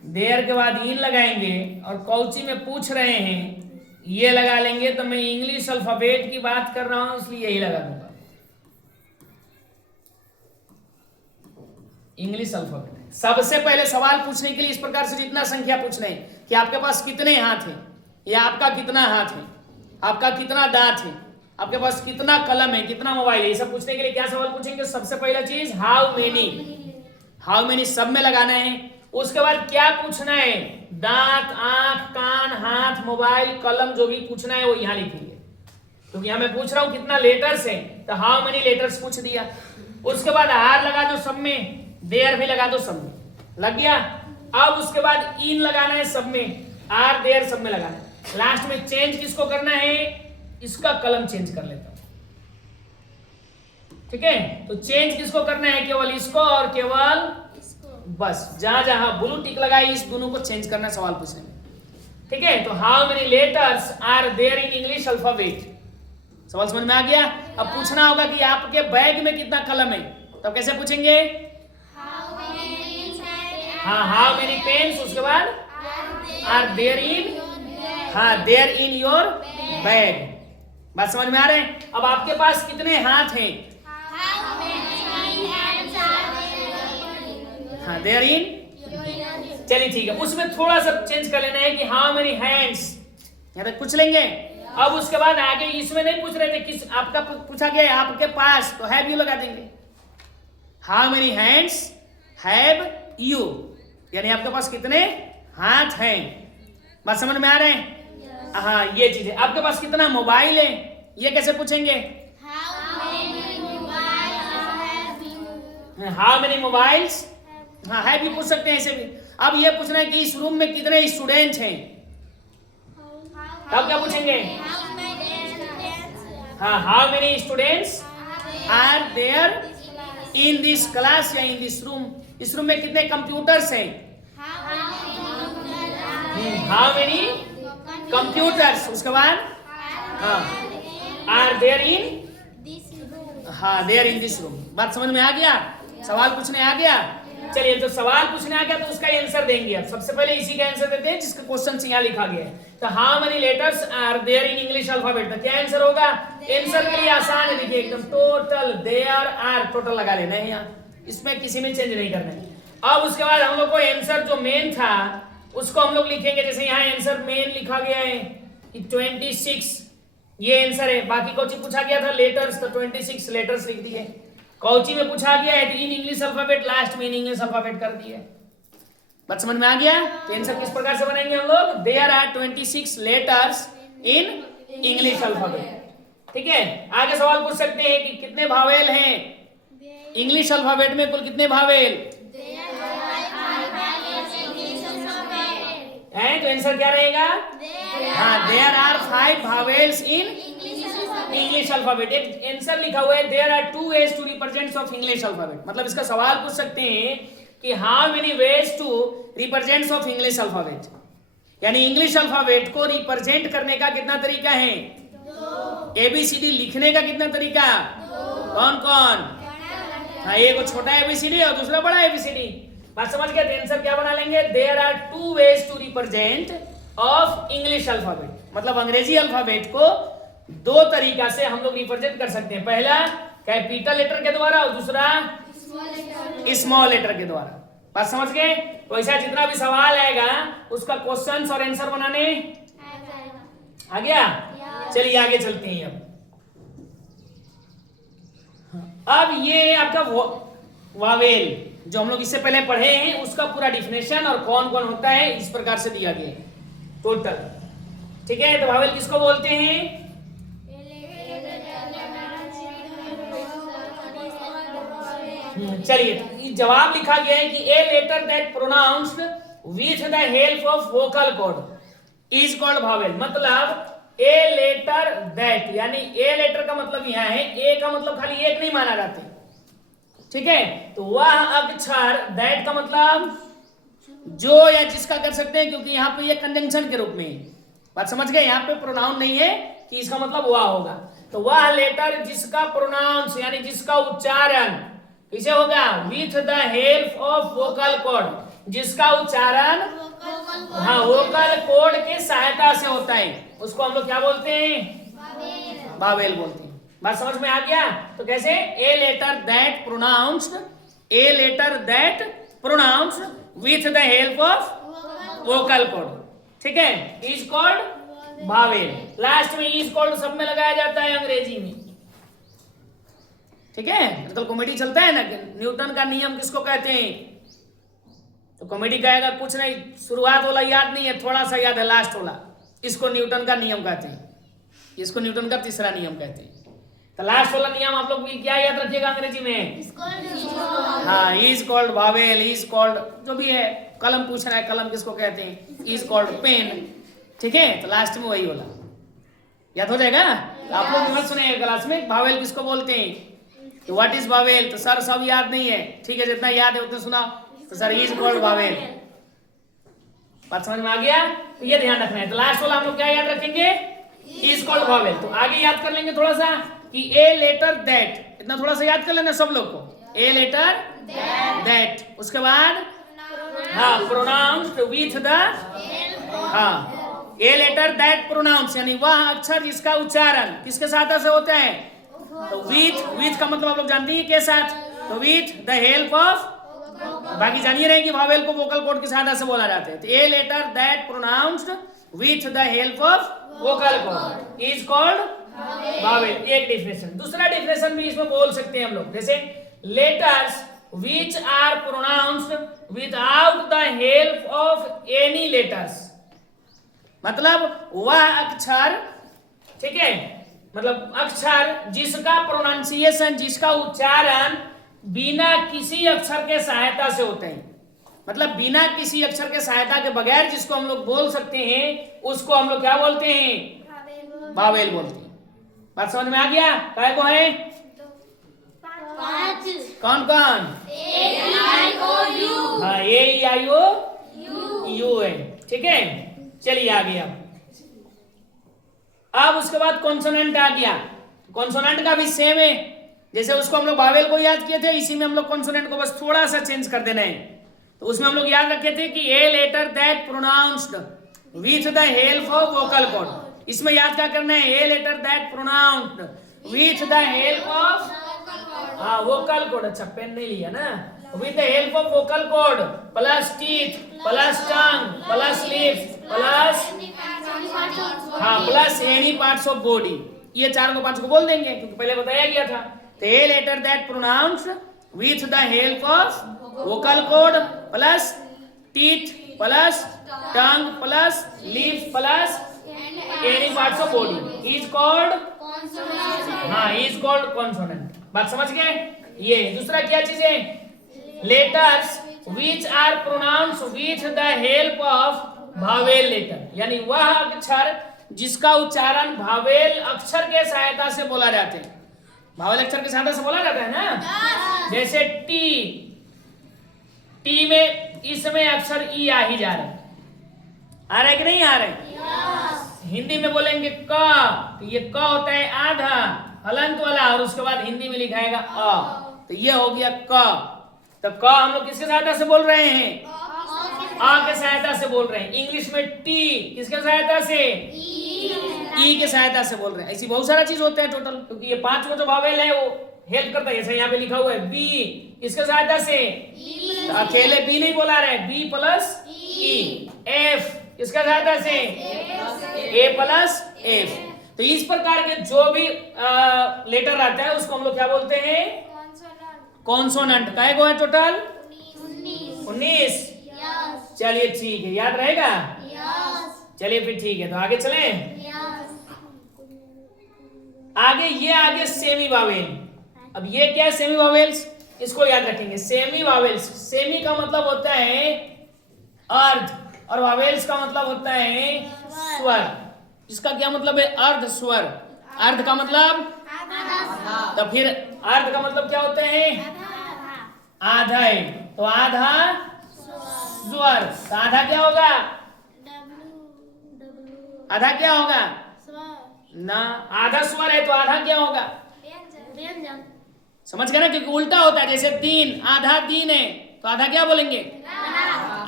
देयर के बाद इन लगाएंगे, और कौची में पूछ रहे हैं ये लगा लेंगे। तो मैं इंग्लिश अल्फाबेट की बात कर रहा हूं इसलिए यही लगा दूंगा, इंग्लिश अल्फाबेट। सबसे पहले सवाल पूछने के लिए इस प्रकार से जितना संख्या पूछ रहे हैं कि आपके पास कितने हाथ हैं, या आपका कितना हाथ है, आपका कितना दांत है, आपके पास कितना कलम है, कितना मोबाइल है, ये सब पूछने के लिए क्या सवाल पूछेंगे? सबसे पहला चीज हाउ मेनी सब में लगाना है। उसके बाद क्या पूछना है? दांत, आंख, कान, हाथ, मोबाइल, कलम, जो भी पूछना है वो यहां लिखेंगे। क्योंकि यहां मैं पूछ रहा हूं कितना लेटर्स है, तो हाउ मेनी लेटर्स पूछ दिया। उसके बाद आर लगा दो सब में, देयर भी लगा दो सब में, लग गया। अब उसके बाद इन लगाना है सब में, आर देयर सब में लगाना है। लास्ट में चेंज किसको करना है, इसका कलम चेंज कर लेता हूं, ठीक है। तो चेंज किसको करना है, केवल इसको और केवल बस जहां जहां ब्लू टिक लगाई इस दोनों को चेंज करना सवाल पूछने में, ठीक है। तो how many letters are there in English alphabet, सवाल समझ में आ गया। अब पूछना होगा कि आपके बैग में कितना कलम है, तब कैसे पूछेंगे, हाँ हाउ मेनी पेन्स, उसके बाद आर देयर इन, हाँ देयर इन योर बैग, बात समझ में आ रहे हैं। अब आपके पास कितने हाथ हैं, हाँ देयर इन, चलिए ठीक है, उसमें थोड़ा सा चेंज कर लेना है कि हाउ मेनी हैंड्स, यहाँ तक पूछ लेंगे। अब उसके बाद आगे इसमें नहीं पूछ रहे थे, किस आपका पूछा गया है आपके पास, तो हैव यू लगा देंगे, how many hands have you, यानी आपके पास कितने हाथ हैं, बात समझ में आ रहे हैं। हाँ ये चीज है। आपके पास कितना मोबाइल है, ये कैसे पूछेंगे, हाउ मेनी मोबाइल्स, हाँ हैव यू पूछ सकते हैं ऐसे भी। अब ये पूछना है कि इस रूम में कितने स्टूडेंट हैं, तब क्या पूछेंगे, हाँ how many students are there in this class या इन दिस रूम, इस रूम में कितने कंप्यूटर्स हैं, हाउ मेनी कंप्यूटर्स, उसके बाद हाँ आर देयर इन, हाँ देयर इन दिस रूम, बात समझ में आ गया, सवाल पूछने आ गया। चलिए तो सवाल पूछने आ गया तो उसका आंसर देंगे। अब सबसे पहले इसी का आंसर देते हैं जिसका क्वेश्चन यहाँ लिखा गया है। तो how many letters are there in English alphabet, तो क्या आंसर होगा, आंसर के लिए आसान है, देखिए एकदम टोटल देयर आर, टोटल लगा लेना है यहाँ, इसमें किसी में चेंज नहीं करना है। अब उसके बाद हम लोग को आंसर जो मेन था उसको हम लोग लिखेंगे, जैसे यहाँ आंसर मेन लिखा गया है 26, ये आंसर है। बाकी कौची पूछा गया था, लेटर्स, तो 26 लेटर्स लिख दिए। कौची में पूछा गया है इन इंग्लिश अल्फाबेट, लास्ट में इन इंग्लिश अल्फाबेट कर दिए। बात समझ में आ गया। तो आंसर किस प्रकार से बनाएंगे हम लोग, there are 26 letters in English alphabet, ठीक है। आगे सवाल पूछ सकते हैं कि कितने भावेल हैं इंग्लिश अल्फाबेट में, कुल कितने भावेल हैं, तो आंसर क्या रहेगा, हाँ there are 5 vowels in English alphabet. एक आंसर लिखा हुआ है there are 2 ways to represent of English alphabet, मतलब इसका सवाल पूछ सकते हैं कि how many ways to represent of English alphabet, यानी इंग्लिश अल्फाबेट को रिप्रेजेंट करने का कितना तरीका है, एबीसीडी लिखने का कितना तरीका, कौन कौन, हाँ एक छोटा एबीसीडी और दूसरा बड़ा एबीसीडी, बात समझ गए। आंसर क्या बना लेंगे, there are 2 ways to represent of English alphabet, मतलब अंग्रेजी अल्फाबेट को 2 तरीका से हम लोग रिप्रेजेंट कर सकते हैं, पहला कैपिटल लेटर के द्वारा और दूसरा स्मॉल लेटर के द्वारा, बात समझ गए। तो ऐसा जितना भी सवाल आएगा उसका क्वेश्चन और आंसर बनाने आ गया। चलिए आगे चलते हैं। अब ये आपका वावेल जो हम लोग इससे पहले पढ़े हैं उसका पूरा डिफिनेशन और कौन कौन होता है इस प्रकार से दिया गया है टोटल, ठीक है। तो वावेल किसको बोलते हैं, चलिए जवाब लिखा गया है कि a letter that pronounced with the help of vocal cord is called vowel, मतलब ए लेटर दैट, यानी ए लेटर का मतलब यहां है, ए का मतलब खाली एक नहीं माना जाता, ठीक है। तो वह अक्षर, दैट का मतलब जो या जिसका कर सकते हैं, क्योंकि यहाँ पे ये कंजंक्शन के रूप में है, बात समझ गए। यहाँ पे प्रोनाउन नहीं है कि इसका मतलब वह होगा, तो वह लेटर जिसका प्रोनाउंस यानी जिसका उच्चारण किसे होगा, with the help of vocal cord, जिसका उच्चारण हाँ वोकल कॉर्ड के सहायता से होता है, उसको हम लोग क्या बोलते हैं, वावेल बोलते हैं। बात समझ में आ गया। तो कैसे, a letter that pronounced, a letter that pronounced with the help of vocal cord, ठीक है, इज कॉल्ड वावेल। लास्ट में इज कॉल्ड सब में लगाया जाता है अंग्रेजी में, ठीक है। आजकल कॉमेडी चलता है ना, न्यूटन का नियम किसको कहते हैं, तो कॉमेडी कहेगा कुछ नहीं, शुरुआत वाला याद नहीं है, थोड़ा सा याद है लास्ट वाला, इसको न्यूटन का नियम कहते हैं, इसको न्यूटन का तीसरा नियम कहते हैं। तो लास्ट वाला नियम आप लोग क्या याद रखिएगा अंग्रेजी में? हाँ, is called Wavell, is called जो भी है, कलम पूछ रहा है कलम किसको कहते हैं, इज कॉल्ड पेन, ठीक है। तो लास्ट में वही वाला याद हो जाएगा। आप लोग मत सुने क्लास में वावेल किसको बोलते हैं, तो व्हाट इज वावेल, तो सर सब याद नहीं है, ठीक है, जितना याद है उतना सुनाओ। तो सर इज कॉल्ड वावेल, बात समझ में आ गया? तो ये ध्यान रखना है। तो लास्ट वाला हम लोग क्या याद रखेंगे, इज कॉल्ड वावेल। तो आगे याद कर लेंगे थोड़ा सा कि ए लेटर दैट, इतना थोड़ा सा याद कर लेना सब लोग को, ए लेटर दैट, उसके बाद हाँ प्रोनाउंस्ड विथ द, हाँ ए लेटर दैट प्रोनाउंस, यानी वह अक्षर जिसका उच्चारण किसके साथ से होता है, तो विथ का मतलब आप लोग जानते हैं के साथ, तो विथ द हेल्प ऑफ, बाकी जानिए रहे कि वावेल को वोकल कॉर्ड की सहायता से बोला जाता है। तो a letter that pronounced with the help of vocal cord is called vowel, एक डिफिनेशन। दूसरा डिफिनेशन भी इसमें बोल सकते हैं हम लोग, जैसे letters which are pronounced without the help of any letters, मतलब वह अक्षर, ठीक है, मतलब अक्षर जिसका प्रोनाउंसिएशन, जिसका उच्चारण बिना किसी अक्षर के सहायता से होते हैं, मतलब बिना किसी अक्षर के सहायता के बगैर जिसको हम लोग बोल सकते हैं उसको हम लोग क्या बोलते हैं, वावेल बोलते हैं। बात समझ में आ गया? काय को है, कौन कौन, हाँ ए आई ओ यू है, ठीक है। चलिए आगे अब उसके बाद कॉन्सोनेंट आ गया। कॉन्सोनेंट का भी सेम है, जैसे उसको हम लोग वावेल को याद किए थे, इसी में हम लोग कॉन्सोनेंट को बस थोड़ा सा चेंज कर देना है। तो उसमें हम लोग याद रखे थे कि a letter that pronounced with the help of vocal cord, इसमें याद क्या करना है, a letter that pronounced with the help of, हाँ वोकल कॉर्ड, अच्छा पेन नहीं लिया ना, with the help of vocal cord plus teeth plus tongue plus lips plus, हाँ plus any parts of body, ये चार को पांच को बोल देंगे क्योंकि पहले बताया गया था। तो a letter that pronounced with the help of vocal cord plus teeth plus tongue plus lips plus any parts of body is called, हाँ इज कॉल्ड कॉन्सोनेंट। बात समझ गए? ये दूसरा क्या चीज है, letters which are pronounce with the help of vowel letter, यानी वह अक्षर जिसका उच्चारण वावेल अक्षर के सहायता से बोला जाता है, वावेल अक्षर के सहायता से बोला जाता है ना। जैसे टी, टी में इसमें अक्षर ई आ ही जा रहा है, आ रहा है कि नहीं आ रहा है? हिंदी में बोलेंगे क, तो ये क होता है आधा हलंत वाला, और उसके बाद हिंदी में लिखाएगा अ, तो ये हो गया क। तो क हम लोग किसके सहायता से बोल रहे हैं, आ के सहायता से बोल रहे हैं। इंग्लिश में टी किसके सहायता से, ई के सहायता से बोल रहे हैं। ऐसी बहुत सारा चीज होते हैं टोटल, क्योंकि ये पांच जो वावेल है वो हेल्प करता है। जैसे यहाँ पे लिखा हुआ है बी, किसके सहायता से, तो अकेले बी नहीं बोला रहे, बी प्लस ई। एफ किसका सहायता से, ए प्लस एफ। तो इस प्रकार के जो भी लेटर आता है उसको हम लोग क्या बोलते हैं, कॉन्सोनेंट। काय को है टोटल 19। चलिए ठीक है, याद रहेगा? चलिए फिर ठीक है, तो आगे चलें। आगे ये आगे सेमी वावेल। अब ये क्या है, सेमी वावेल्स, इसको याद रखेंगे। सेमी वावेल्स, सेमी का मतलब होता है अर्ध, और वावेल्स का मतलब होता है स्वर। इसका क्या मतलब है, अर्ध स्वर। अर्ध का मतलब, तो फिर अर्ध का मतलब क्या होता है, आधा है, तो आधा स्वर। तो आधा क्या होगा, आधा क्या होगा ना, आधा स्वर है तो आधा क्या होगा, समझ गए ना? क्योंकि उल्टा होता है, जैसे दिन, आधा दिन है तो आधा क्या बोलेंगे,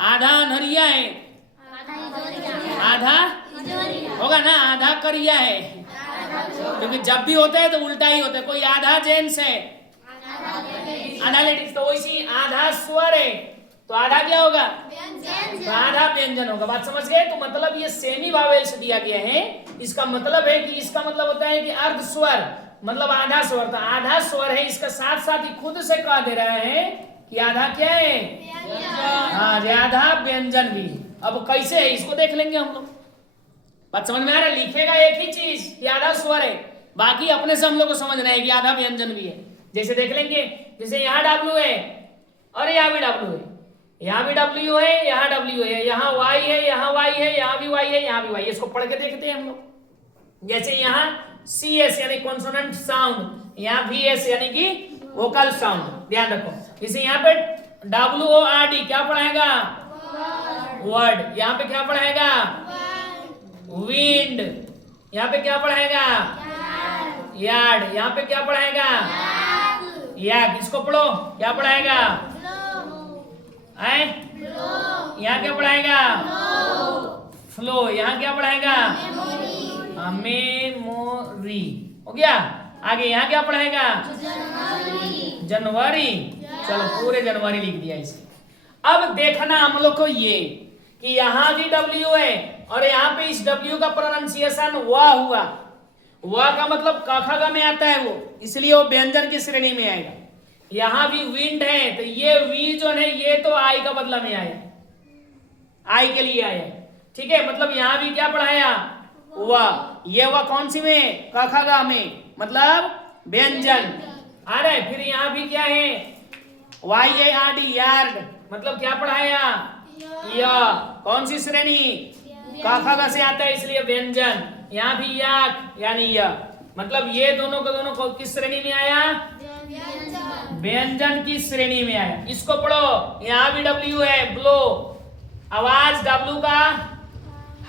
आधा अनहरिया है, आधा होगा ना, आधा करिया है। क्योंकि जब भी होता है तो उल्टा ही होता है। कोई आधा जेंट्स है, आधा लेडीज, तो वैसी आधा स्वर है तो आधा क्या होगा, तो आधा व्यंजन होगा। बात समझ गए? तो मतलब ये सेमी वावेल से दिया गया है। इसका मतलब है कि इसका मतलब होता है कि अर्ध स्वर मतलब आधा स्वर, तो आधा स्वर है, इसका साथ साथ ही खुद से कह दे रहा है कि आधा क्या है, हाँ आधा व्यंजन भी। अब कैसे है इसको देख लेंगे हम लोग। बात समझ में आ रहा है? लिखेगा एक ही चीज कि आधा स्वर है, बाकी अपने से हम लोग को समझना है कि आधा व्यंजन भी है। जैसे देख लेंगे, जैसे यहाँ W है और यहाँ भी W है, यहाँ भी W है, यहाँ W है, यहाँ Y है, यहाँ Y है, यहाँ भी Y है, यहाँ भी Y है। इसको पढ़ के देखते हैं हम लोग। जैसे यहाँ CS यानी कॉन्सोनेंट साउंड, यहाँ VS यानी कि वोकल साउंड, ध्यान रखो। जैसे यहाँ पे WORD क्या पढ़ाएगा? वर्ड। यहाँ पे क्या पढ़ाएगा? विंड। यहाँ पे क्या पढ़ाएगा? यार्ड। यहाँ पे क्या पढ़ाएगा? याक। इसको पढ़ो, क्या पढ़ाएगा? यहाँ क्या पढ़ाएगा? फ्लो। यहाँ क्या पढ़ाएगा? मेमोरी। हो गया। आगे यहाँ क्या पढ़ाएगा? जनवरी। चलो पूरे जनवरी लिख दिया इसे। अब देखना हम लोग को ये कि यहाँ भी W है और यहाँ पे इस W का प्रोनाउंसिएशन वा हुआ। वा का मतलब काखा में आता है वो, इसलिए वो व्यंजन की श्रेणी में आएगा। यहाँ भी विंड है तो ये वी जो है ये तो आई का बदला में आया, आई के लिए आया। ठीक है, मतलब यहाँ भी क्या पढ़ाया? वाह। ये वाह कौन सी में? काखा में, मतलब व्यंजन आ रहा है। फिर यहाँ भी क्या है? YARD यार्ड, मतलब क्या पढ़ाया? या। कौन सी श्रेणी? काखा से आता है इसलिए व्यंजन। यहाँ भी याक यानी या, मतलब ये दोनों का दोनों किस श्रेणी में आया? व्यंजन की श्रेणी में आया। इसको पढ़ो। यहाँ भी W है, ब्लो। आवाज W का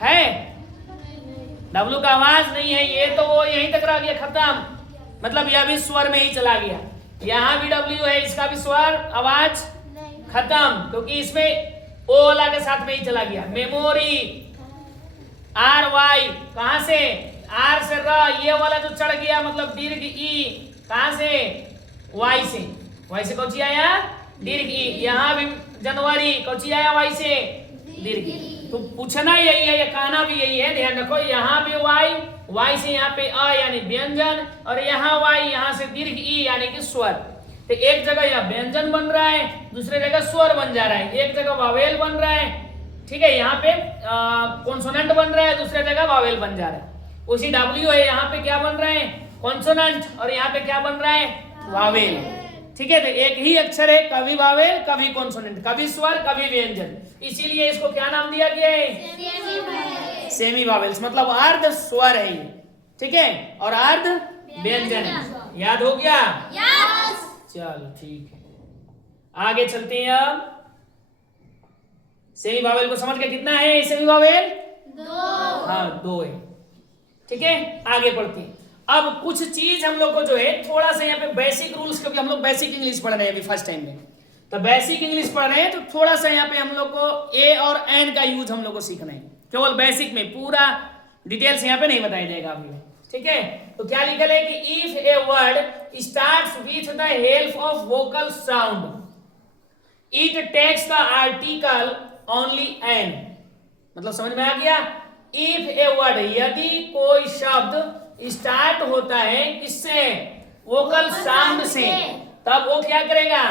है? W का आवाज नहीं है, ये तो वो यहीं तक रह गया, खत्म। मतलब यह भी स्वर में ही चला गया। यहाँ भी W है, इसका भी स्वर आवाज खत्म, क्योंकि इसमें ओ वाला के साथ में ही चला गया। मेमोरी, RY कहां से? R से र, ये वाला जो चढ़ गया मतलब दीर्घ ई, कहां से? Y से। Y से कौची आया? दीर्घ ई। यहाँ भी जनवरी, कौची आया? Y से दीर्घ ई। तो पूछना यही है, ये कहना भी यही है, ध्यान रखो। यहाँ भी Y से यहाँ पे अ यानी व्यंजन, और यहाँ Y यहाँ से दीर्घ ई यानी कि स्वर। तो एक जगह यहाँ व्यंजन बन रहा है, दूसरे जगह स्वर बन जा रहा है। एक जगह वावेल बन रहा है, ठीक है, यहाँ पे कॉन्सोनेंट बन रहा है, दूसरे जगह वावेल बन जा रहा है। उसी W है, यहाँ पे क्या बन रहा है? कॉन्सोनेंट, और यहाँ पे क्या बन रहा है? वावेल। ठीक है, तो एक ही अक्षर है, कभी वावेल कभी कॉन्सोनेंट, कभी स्वर कभी व्यंजन, इसीलिए इसको क्या नाम दिया गया है? सेमी वावेल्स, मतलब अर्ध स्वर है ये। ठीक है, और अर्ध व्यंजन। याद हो गया? चलो ठीक है, आगे चलते हैं। अब सेमी वावेल को समझ के कितना है सेमी वावेल? 2। हाँ 2 है। ठीक है, आगे बढ़ते हैं। अब कुछ चीज हम लोग को जो है थोड़ा सा यहाँ पे बेसिक रूल्स, क्योंकि हम लोग बेसिक इंग्लिश पढ़ रहे हैं अभी फर्स्ट टाइम में, तो बेसिक इंग्लिश पढ़ रहे हैं, तो थोड़ा सा यहाँ पे हम लोग को ए और एन का यूज हम लोग को सीखना है, केवल बेसिक में, पूरा डिटेल्स यहाँ पे नहीं बताया जाएगा अभी। ठीक है, तो क्या लिखा है कि if a word starts with the help of vocal sound it takes the article only an. मतलब समझ में आ गया? इफ ए वर्ड, यदि कोई शब्द स्टार्ट होता है किससे? वोकल साउंड से, तब वो क्या करेगा?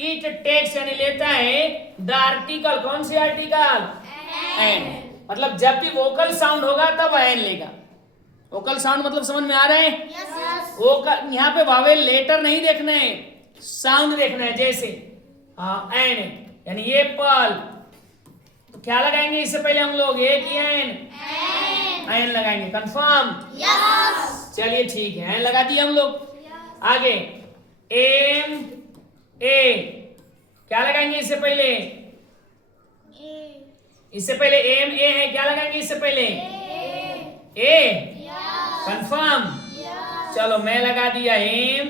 इट टेक्स यानी लेता है द आर्टिकल, कौन सी आर्टिकल? एन। मतलब जब भी वोकल साउंड होगा तब एन लेगा। वोकल साउंड मतलब समझ में आ रहा है? वोकल, यहाँ पे वावेल लेटर नहीं देखना है, साउंड देखना है। जैसे एन यानी ये पल, तो क्या लगाएंगे इससे पहले हम लोग? एक ही एन लगाएंगे। कंफर्म? चलिए ठीक है, एन लगा दिए हम लोग। आगे एम ए, क्या लगाएंगे इससे पहले? इससे पहले एम ए है, क्या लगाएंगे इससे पहले? ए। कंफर्म? चलो मैं लगा दिया एम,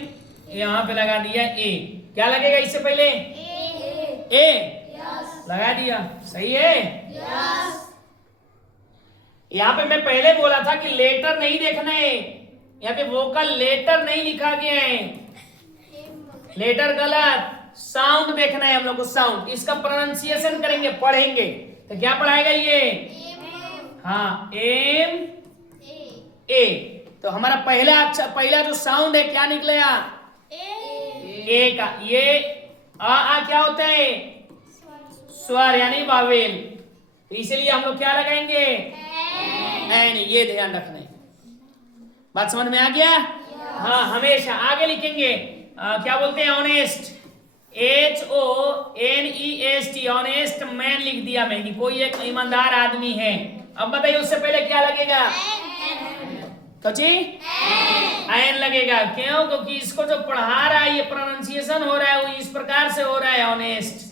यहाँ पे लगा दिया ए, क्या लगेगा इससे पहले? ए लगा दिया, सही है? यहाँ पे मैं पहले बोला था कि लेटर नहीं देखना है, यहाँ पे वोकल लेटर नहीं लिखा गया है, लेटर गलत, साउंड देखना है हम लोग को, साउंड। इसका प्रोनाउंसिएशन करेंगे, पढ़ेंगे, तो क्या पढ़ाएगा ये? हाँ एम ए। तो हमारा पहला जो साउंड है क्या निकलेगा? ए का। ये आ क्या होता है? स्वर यानी वावेल, तो इसलिए हम लोग क्या लगाएंगे? एन। ये ध्यान रखना है। बात समझ में आ गया? हाँ, हमेशा आगे लिखेंगे क्या बोलते हैं, ऑनेस्ट, HONEST, ऑनेस्ट मैन लिख दिया मैं कि कोई एक ईमानदार आदमी है। अब बताइए उससे पहले क्या लगेगा? तो जी एन लगेगा। क्यों? क्योंकि इसको जो पढ़ा रहा है, ये प्रोनाउंसिएशन हो रहा है वो इस प्रकार से हो रहा है, ऑनेस्ट।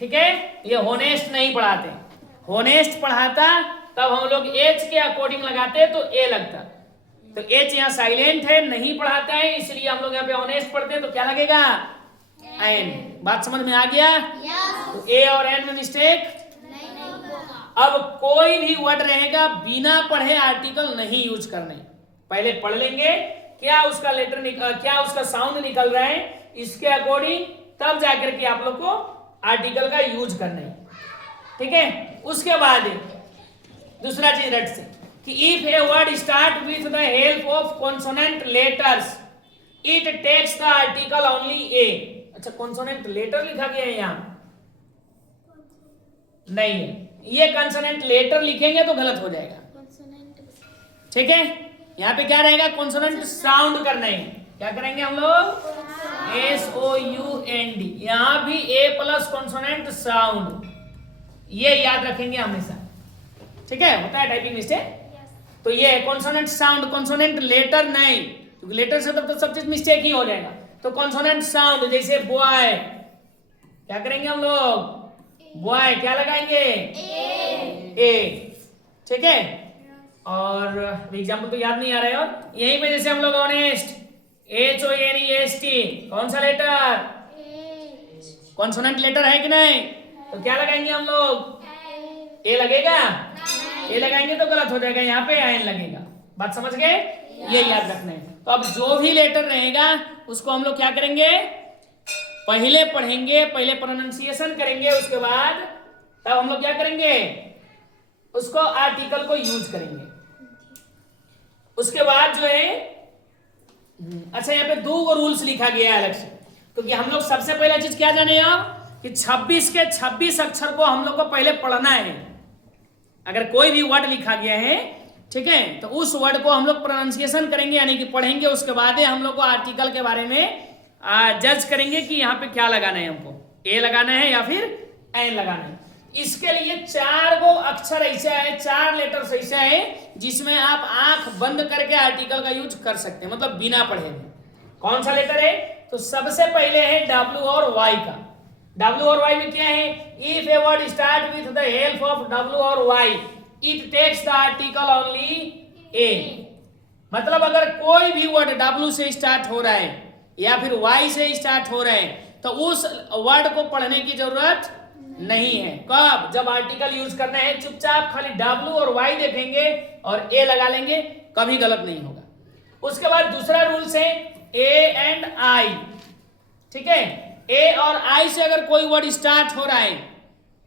ठीक है, ये होनेस्ट नहीं पढ़ाते। होनेस्ट पढ़ाता तब हम लोग एच के अकॉर्डिंग लगाते तो ए लगता, तो एच यहाँ साइलेंट है, नहीं पढ़ाता है, इसलिए हम लोग यहाँ पे ऑनेस्ट पढ़ते हैं, तो क्या लगेगा? एन। बात समझ में आ गया? तो ए और एन में मिस्टेक नहीं होगा। अब कोई भी वर्ड रहेगा बिना पढ़े आर्टिकल नहीं यूज करने, पहले पढ़ लेंगे क्या उसका लेटर क्या उसका साउंड निकल रहा है, इसके अकॉर्डिंग तब जाकर के आप लोग को आर्टिकल का यूज करना है। ठीक है, उसके बाद दूसरा चीज रट से कि if a word start with the help of consonant letters it takes the article only a. अच्छा, कॉन्सोनेंट लेटर लिखा गया है यहाँ, नहीं है, ये कॉन्सोनेंट लेटर लिखेंगे तो गलत हो जाएगा। ठीक है, यहाँ पे क्या रहेगा? कॉन्सोनेंट साउंड करना है। क्या करेंगे हम लोग? SOUND। यहां भी ए प्लस कॉन्सोनेंट साउंड, ये याद रखेंगे हमेशा। ठीक है, होता है टाइपिंग मिस्टेक, तो ये कॉन्सोनेंट साउंड, कॉन्सोनेंट लेटर नहीं, क्योंकि लेटर से तब तो सब चीज मिस्टेक ही हो जाएगा। तो कॉन्सोनेंट साउंड, जैसे बॉय, क्या करेंगे हम लोग? बॉय क्या लगाएंगे? ए। ठीक है, और एग्जाम्पल तो याद नहीं आ रहा है। और यहीं पे जैसे हम लोग ऑनेस्ट, HONEST, कौन सा लेटर? कॉन्सोनेंट लेटर है कि नहीं? तो क्या लगाएंगे हम लोग? ए लगेगा? ए लगाएंगे तो गलत हो जाएगा, यहाँ पे एन लगेगा। बात समझ गए? ये याद रखना है। तो अब जो भी लेटर रहेगा उसको हम लोग क्या करेंगे? पहले पढ़ेंगे, पहले प्रोनाउंसिएशन करेंगे, उसके बाद तब हम लोग क्या करेंगे? उसको आर्टिकल को यूज करेंगे। उसके बाद जो है, अच्छा यहाँ पे 2 रूल्स लिखा गया है अलग से, क्योंकि हम लोग सबसे पहला चीज क्या जाने अब कि 26 के 26 अक्षर को हम लोग को पहले पढ़ना है। अगर कोई भी वर्ड लिखा गया है, ठीक है, तो उस वर्ड को हम लोग प्रोनाउंसिएशन करेंगे, यानी कि पढ़ेंगे, उसके बाद हम लोग को आर्टिकल के बारे में जज करेंगे कि यहाँ पे क्या लगाना है, हमको ए लगाना है या फिर एन लगाना है। इसके लिए 4 गो अक्षर ऐसा है, 4 लेटर्स ऐसा है जिसमें आप आंख बंद करके आर्टिकल का यूज कर सकते हैं, मतलब बिना पढ़े हुए। कौन सा लेटर है? तो सबसे पहले है W और Y का। W और Y में क्या है? If a word start with the help of W और Y it takes the article only a. मतलब अगर कोई भी वर्ड W से स्टार्ट हो रहा है या फिर Y से स्टार्ट हो रहा है तो उस वर्ड को पढ़ने की जरूरत नहीं है। कब? जब आर्टिकल यूज करना है, चुपचाप खाली W और Y देखेंगे और ए लगा लेंगे, कभी गलत नहीं होगा। उसके बाद दूसरा रूल्स है ए एंड आई। ठीक है, ए और आई से अगर कोई वर्ड स्टार्ट हो रहा है,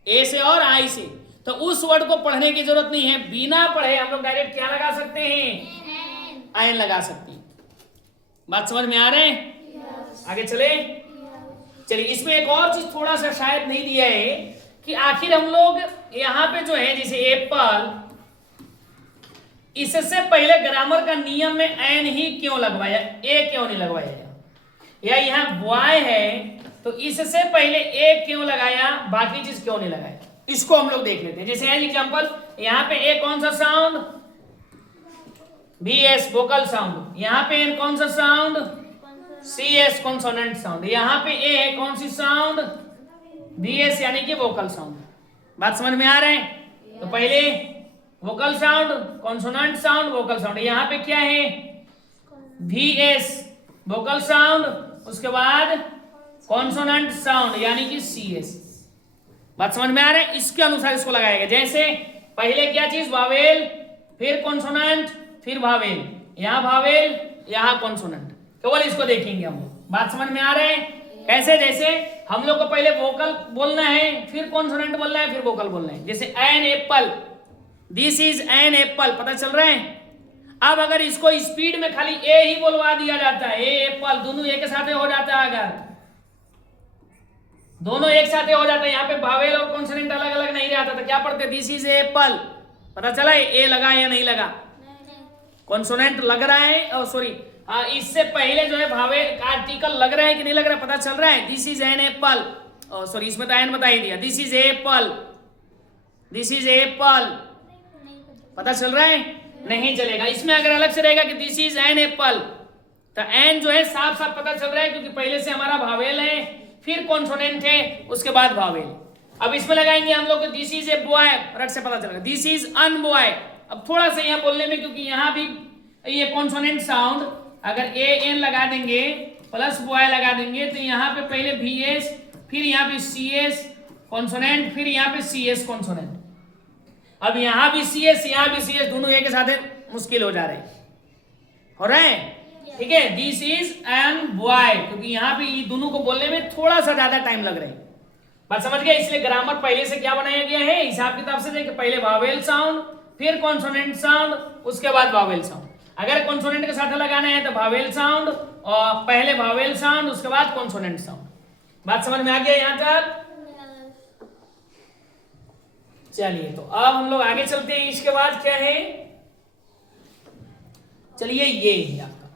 ए से और आई से, तो उस वर्ड को पढ़ने की जरूरत नहीं है, बिना पढ़े हम लोग डायरेक्ट क्या लगा सकते हैं? एन लगा सकते हैं। बात समझ में आ रहे हैं? आगे चले। चलिए, इसमें एक और चीज थोड़ा सा शायद नहीं दिया है कि आखिर हम लोग यहाँ पे जो है, जैसे एप्पल, इससे पहले ग्रामर का नियम में एन ही क्यों लगवाया, ए क्यों नहीं लगवाया? या यहाँ बॉय है तो इससे पहले ए क्यों लगाया, बाकी चीज क्यों नहीं लगाया? इसको हम लोग देख लेते हैं। जैसे एग्जांपल, यहाँ पे ए कौन सा साउंड? BS vocal sound. यहाँ पे एन कौन सा साउंड? CS consonant sound. यहाँ पे ए है कौन सी साउंड? BS यानी कि वोकल साउंड। बात समझ में आ रहे हैं? तो पहले vocal sound, consonant sound, vocal sound. यहाँ पे क्या है? VS वोकल साउंड, उसके बाद कॉन्सोनेंट साउंड यानी कि CS। बात समझ में आ रहा है? इसके अनुसार इसको लगाएगा। जैसे पहले क्या चीज? वावेल, फिर कॉन्सोनेंट, फिर भावेल। यहाँ भावेल, यहाँ कॉन्सोनेंट, केवल इसको देखेंगे हम लोग। बात समझ में आ रहा है? कैसे? जैसे हम लोग को पहले वोकल बोलना है, फिर कॉन्सोनेंट बोलना है, फिर वोकल बोलना है। जैसे an apple, this is an apple, पता चल रहा है? अब अगर इसको स्पीड में खाली ए ही बोलवा दिया जाता है, ए एप्पल, दोनों एक साथ हो जाता है, अगर दोनों एक साथ हो जाता है, यहाँ पे भावेल और कॉन्सोनेंट अलग अलग नहीं रहता, तो क्या पढ़ते? दिस इज एप्पल, पता चला ए लगा या नहीं लगा? कॉन्सोनेंट लग रहा है, सॉरी इससे पहले जो है भावेल का आर्टिकल लग रहा है कि नहीं लग रहा है, पता चल रहा है। This is an Apple, sorry इसमें तो एन बता ही दिया। This is Apple, this is Apple, पता चल रहा है? नहीं चलेगा। इसमें अगर अलग से रहेगा कि दिस इज एन एप्पल, तो एन जो है साफ साफ पता चल रहा है क्योंकि पहले से हमारा भावेल है, फिर कॉन्सोनेंट है, उसके बाद भावेल। अब इसमें लगाएंगे हम लोग दिस इज ए बॉय, रट से पता चलेगा दिस इज अन बॉय। अब थोड़ा सा यहाँ बोलने में, क्योंकि यहाँ भी ये कॉन्सोनेंट साउंड अगर ए एन लगा देंगे प्लस बॉय लगा देंगे तो यहाँ पे पहले वी एस, फिर यहाँ पे सी एस कॉन्सोनेंट, फिर यहाँ पे सी एस कॉन्सोनेंट। अब यहाँ भी सी एस, यहाँ भी सी एस, दोनों एक साथ मुश्किल हो जा रहे हो रहे हैं। ठीक है, दिस इज एन बॉय, क्योंकि यहाँ पे ये दोनों को बोलने में थोड़ा सा ज्यादा टाइम लग रहा है। बात समझ गए? इसलिए ग्रामर पहले से क्या बनाया गया है हिसाब किताब से, देखिए पहले वावेल साउंड, फिर कॉन्सोनेंट साउंड, उसके बाद वावेल साउंड। अगर कॉन्सोनेंट के साथ लगाना है तो वावेल साउंड, और पहले वावेल साउंड उसके बाद कॉन्सोनेंट साउंड। बात समझ में आ गया यहां तक? चलिए तो अब हम लोग आगे चलते हैं। इसके बाद क्या है, चलिए ये है आपका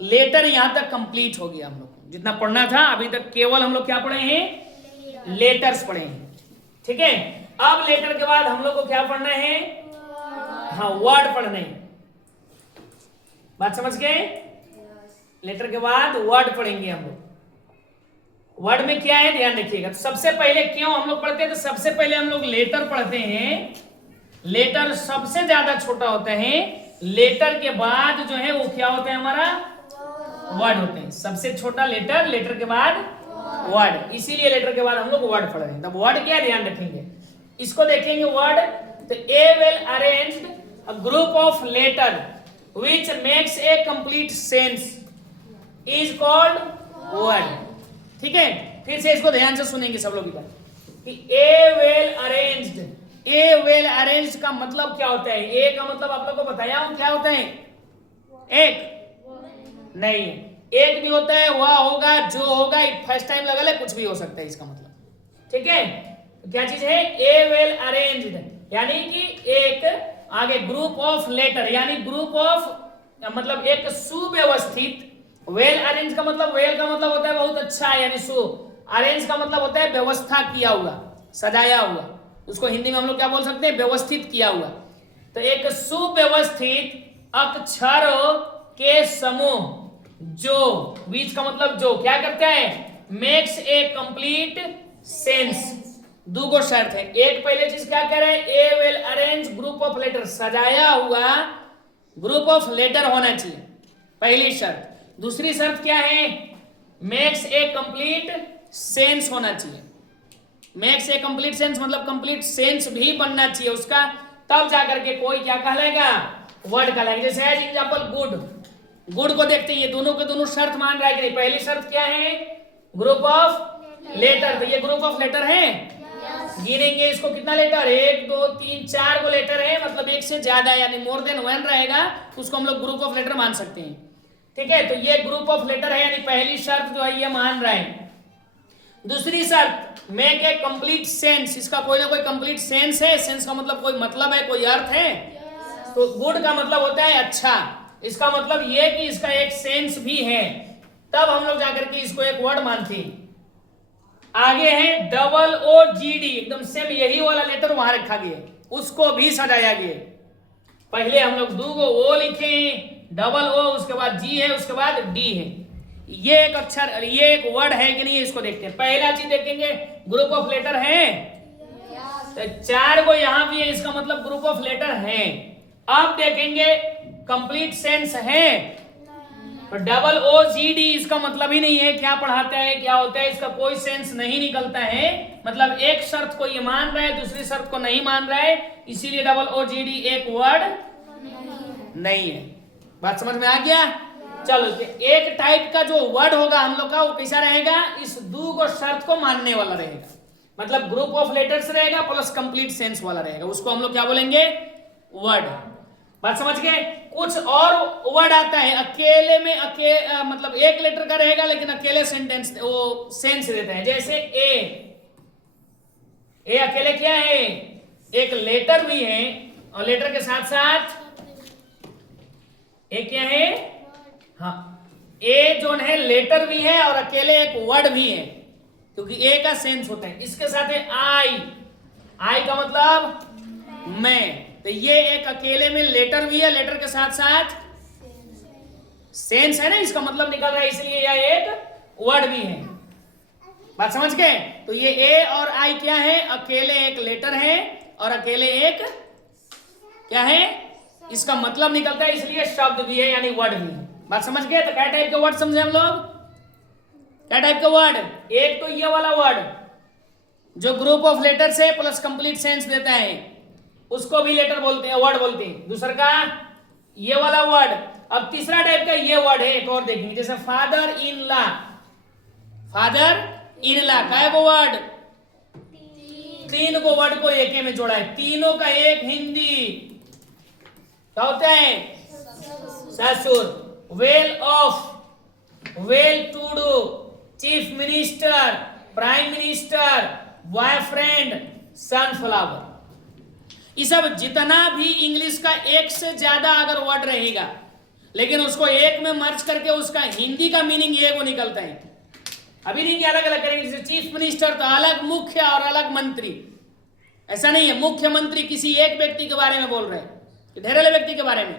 लेटर, यहां तक कंप्लीट हो गया। हम लोग जितना पढ़ना था अभी तक केवल हम लोग क्या पढ़े हैं, लेटर्स पढ़े हैं। ठीक है, अब लेटर के बाद हम लोग को क्या पढ़ना है, हाँ वर्ड पढ़ना है। बात समझ गए? लेटर के बाद वर्ड पढ़ेंगे हम लोग। वर्ड में क्या है ध्यान रखिएगा। तो सबसे पहले क्यों हम लोग पढ़ते हैं, तो सबसे पहले हम लोग लेटर पढ़ते हैं। लेटर सबसे ज्यादा छोटा होता है, लेटर के बाद जो है वो क्या होता है हमारा, वर्ड होते हैं। सबसे छोटा लेटर, लेटर के बाद वर्ड, इसीलिए लेटर के बाद हम लोग वर्ड पढ़ रहे हैं। तब वर्ड क्या ध्यान रखेंगे, इसको देखेंगे वर्ड। तो a well arranged a group of letter which makes a complete sense is called word। ठीक है, फिर से इसको ध्यान से सुनेंगे सब लोग इधर कि ए वेल अरेंज्ड, ए वेल अरेंज्ड का मतलब क्या होता है। ए का मतलब आप लोग को बताया हूं क्या होता है, एक नहीं, एक भी होता है, वह होगा, जो होगा, फर्स्ट टाइम लगा ले, कुछ भी हो सकता है इसका मतलब। ठीक है, क्या चीज है, ए वेल अरेंज्ड, यानी कि एक आगे ग्रुप ऑफ लेटर, यानी ग्रुप ऑफ मतलब एक सुव्यवस्थित। वेल अरेंज का मतलब, वेल का मतलब होता है बहुत अच्छा, यानी सु, अरेंज का मतलब होता है व्यवस्था किया हुआ, सजाया हुआ। उसको हिंदी में हम लोग क्या बोल सकते हैं, व्यवस्थित किया हुआ। तो एक सुव्यवस्थित अक्षरों के समूह, जो बीच का मतलब जो क्या करता है, मेक्स ए कंप्लीट सेंस। दो गो शर्त है, एक पहले चीज क्या कह रहे हैं, a well arrange group of letter, सजाया हुआ ग्रुप ऑफ लेटर होना चाहिए, पहली शर्त। दूसरी शर्त क्या है, मेक्स ए कंप्लीट सेंस होना चाहिए। मेक्स ए कंप्लीट सेंस मतलब कंप्लीट सेंस भी बनना चाहिए उसका, तब जाकर के कोई क्या कहलाएगा, वर्ड कहलाएगा। जैसे एज एग्जांपल गुड, गुड को देखते हैं, ये दोनों के दोनों शर्त मान रहा है कि नहीं। पहली शर्त क्या है, ग्रुप ऑफ लेटर, तो ये ग्रुप ऑफ लेटर है। गिनेंगे इसको कितना लेटर, 1 2 3 4 को लेटर है, मतलब एक से ज्यादा यानी मोर देन 1 रहेगा, उसको हम लोग ग्रुप ऑफ लेटर मान सकते हैं। ठीक है, तो ये ग्रुप ऑफ लेटर है, यानी पहली शर्त जो है ये मान रहा है। दूसरी शर्त, मेक ए कंप्लीट सेंस, इसका कोई ना कोई कंप्लीट सेंस है। सेंस का मतलब कोई मतलब है, कोई अर्थ है। तो गुड का मतलब होता है अच्छा, इसका मतलब ये कि इसका एक सेंस भी है, तब हम लोग जाकर के इसको एक वर्ड मानते हैं। आगे है डबल ओ जी डी, एकदम सेम यही वाला लेटर वहां रखा गया, उसको भी सजाया गया। पहले हम लोग दो गो ओ लिखे, डबल ओ, उसके बाद जी है, उसके बाद डी है। ये एक अक्षर, ये एक वर्ड है कि नहीं, इसको देखते हैं। पहला चीज देखेंगे, ग्रुप ऑफ लेटर है, तो 4 को यहां भी है, इसका मतलब ग्रुप ऑफ लेटर है। अब देखेंगे कंप्लीट सेंस है, तो डबल ओ जी डी इसका मतलब ही नहीं है क्या पढ़ाता है, क्या होता है, इसका कोई सेंस नहीं निकलता है। मतलब एक शर्त को ये मान रहा है, दूसरी शर्त को नहीं मान रहा है, इसीलिए डबल ओ जी डी एक वर्ड नहीं है। बात समझ में आ गया? चलो, एक टाइप का जो वर्ड होगा हम लोग का, वो कैसा रहेगा, इस दो को शर्त को मानने वाला रहेगा। मतलब ग्रुप ऑफ लेटर्स रहेगा प्लस कंप्लीट सेंस वाला रहेगा, उसको हम लोग क्या बोलेंगे, वर्ड। बात समझ गए? कुछ और वर्ड आता है अकेले में, मतलब एक लेटर का रहेगा लेकिन अकेले सेंटेंस वो सेंस देता है। जैसे ए अकेले क्या है, एक लेटर भी है, और लेटर के साथ साथ ए क्या है? हाँ, ए जो है लेटर भी है और अकेले एक वर्ड भी है, क्योंकि ए का सेंस होता है। इसके साथ है आई, आई का मतलब मैं, तो ये एक अकेले में लेटर भी है, लेटर के साथ साथ सेंस है ना, इसका मतलब निकल रहा है, इसलिए यह एक वर्ड भी है। बात समझ गए? तो ये ए और आई क्या है? अकेले एक लेटर है और अकेले एक क्या है? इसका मतलब निकलता है, इसलिए शब्द भी है यानी वर्ड भी है। बात समझ गए? तो क्या टाइप के वर्ड समझे हम लोग? क्या टाइप के वर्ड? एक तो ये वाला वर्ड जो ग्रुप ऑफ लेटर से प्लस कंप्लीट सेंस देता है, उसको भी लेटर बोलते हैं, वर्ड बोलते हैं। दूसरा का ये वाला वर्ड। अब तीसरा टाइप का ये वर्ड है, एक और देखेंगे, जैसे father in law. Father in law क्या को वर्ड? तीन को वर्ड को एक में जोड़ा है, तीनों का एक हिंदी क्या होता है? ससुर। Well off, well to do, chief minister, prime minister, boyfriend, sunflower. ये सब जितना भी इंग्लिश का एक से ज्यादा अगर वर्ड रहेगा, लेकिन उसको एक में मर्ज करके उसका हिंदी का मीनिंग ये वो निकलता है। अभी नहीं कि अलग अलग करेंगे, जैसे चीफ मिनिस्टर तो अलग मुख्य और अलग मंत्री, ऐसा नहीं है। मुख्यमंत्री किसी एक व्यक्ति के बारे में बोल रहे हैं कि ढेर व्यक्ति के बारे में।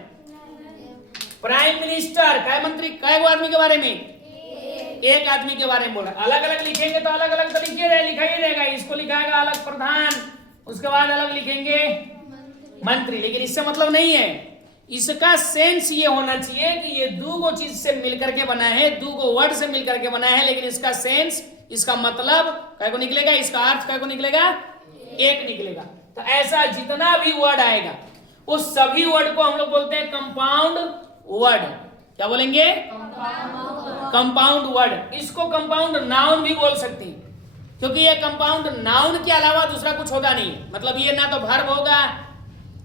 प्राइम मिनिस्टर क्या मंत्री, क्या आदमी के बारे में? एक आदमी के बारे में बोल रहा है। अलग अलग लिखेंगे तो अलग अलग तो लिखा ही रहेगा। इसको लिखाएगा अलग प्रधान, उसके बाद अलग लिखेंगे मंत्री, लेकिन इससे मतलब नहीं है। इसका सेंस ये होना चाहिए कि ये दो चीज से मिलकर के बना है, दो वर्ड से मिलकर के बना है, लेकिन इसका सेंस, इसका मतलब क्या को निकलेगा, इसका अर्थ क्या को निकलेगा? एक निकलेगा। तो ऐसा जितना भी वर्ड आएगा उस सभी वर्ड को हम लोग बोलते हैं कंपाउंड वर्ड। क्या बोलेंगे? Compound word. इसको कंपाउंड नाउन भी बोल सकते हैं, क्योंकि ये कंपाउंड नाउन के अलावा दूसरा कुछ होगा नहीं। मतलब ये ना तो वर्ब होगा,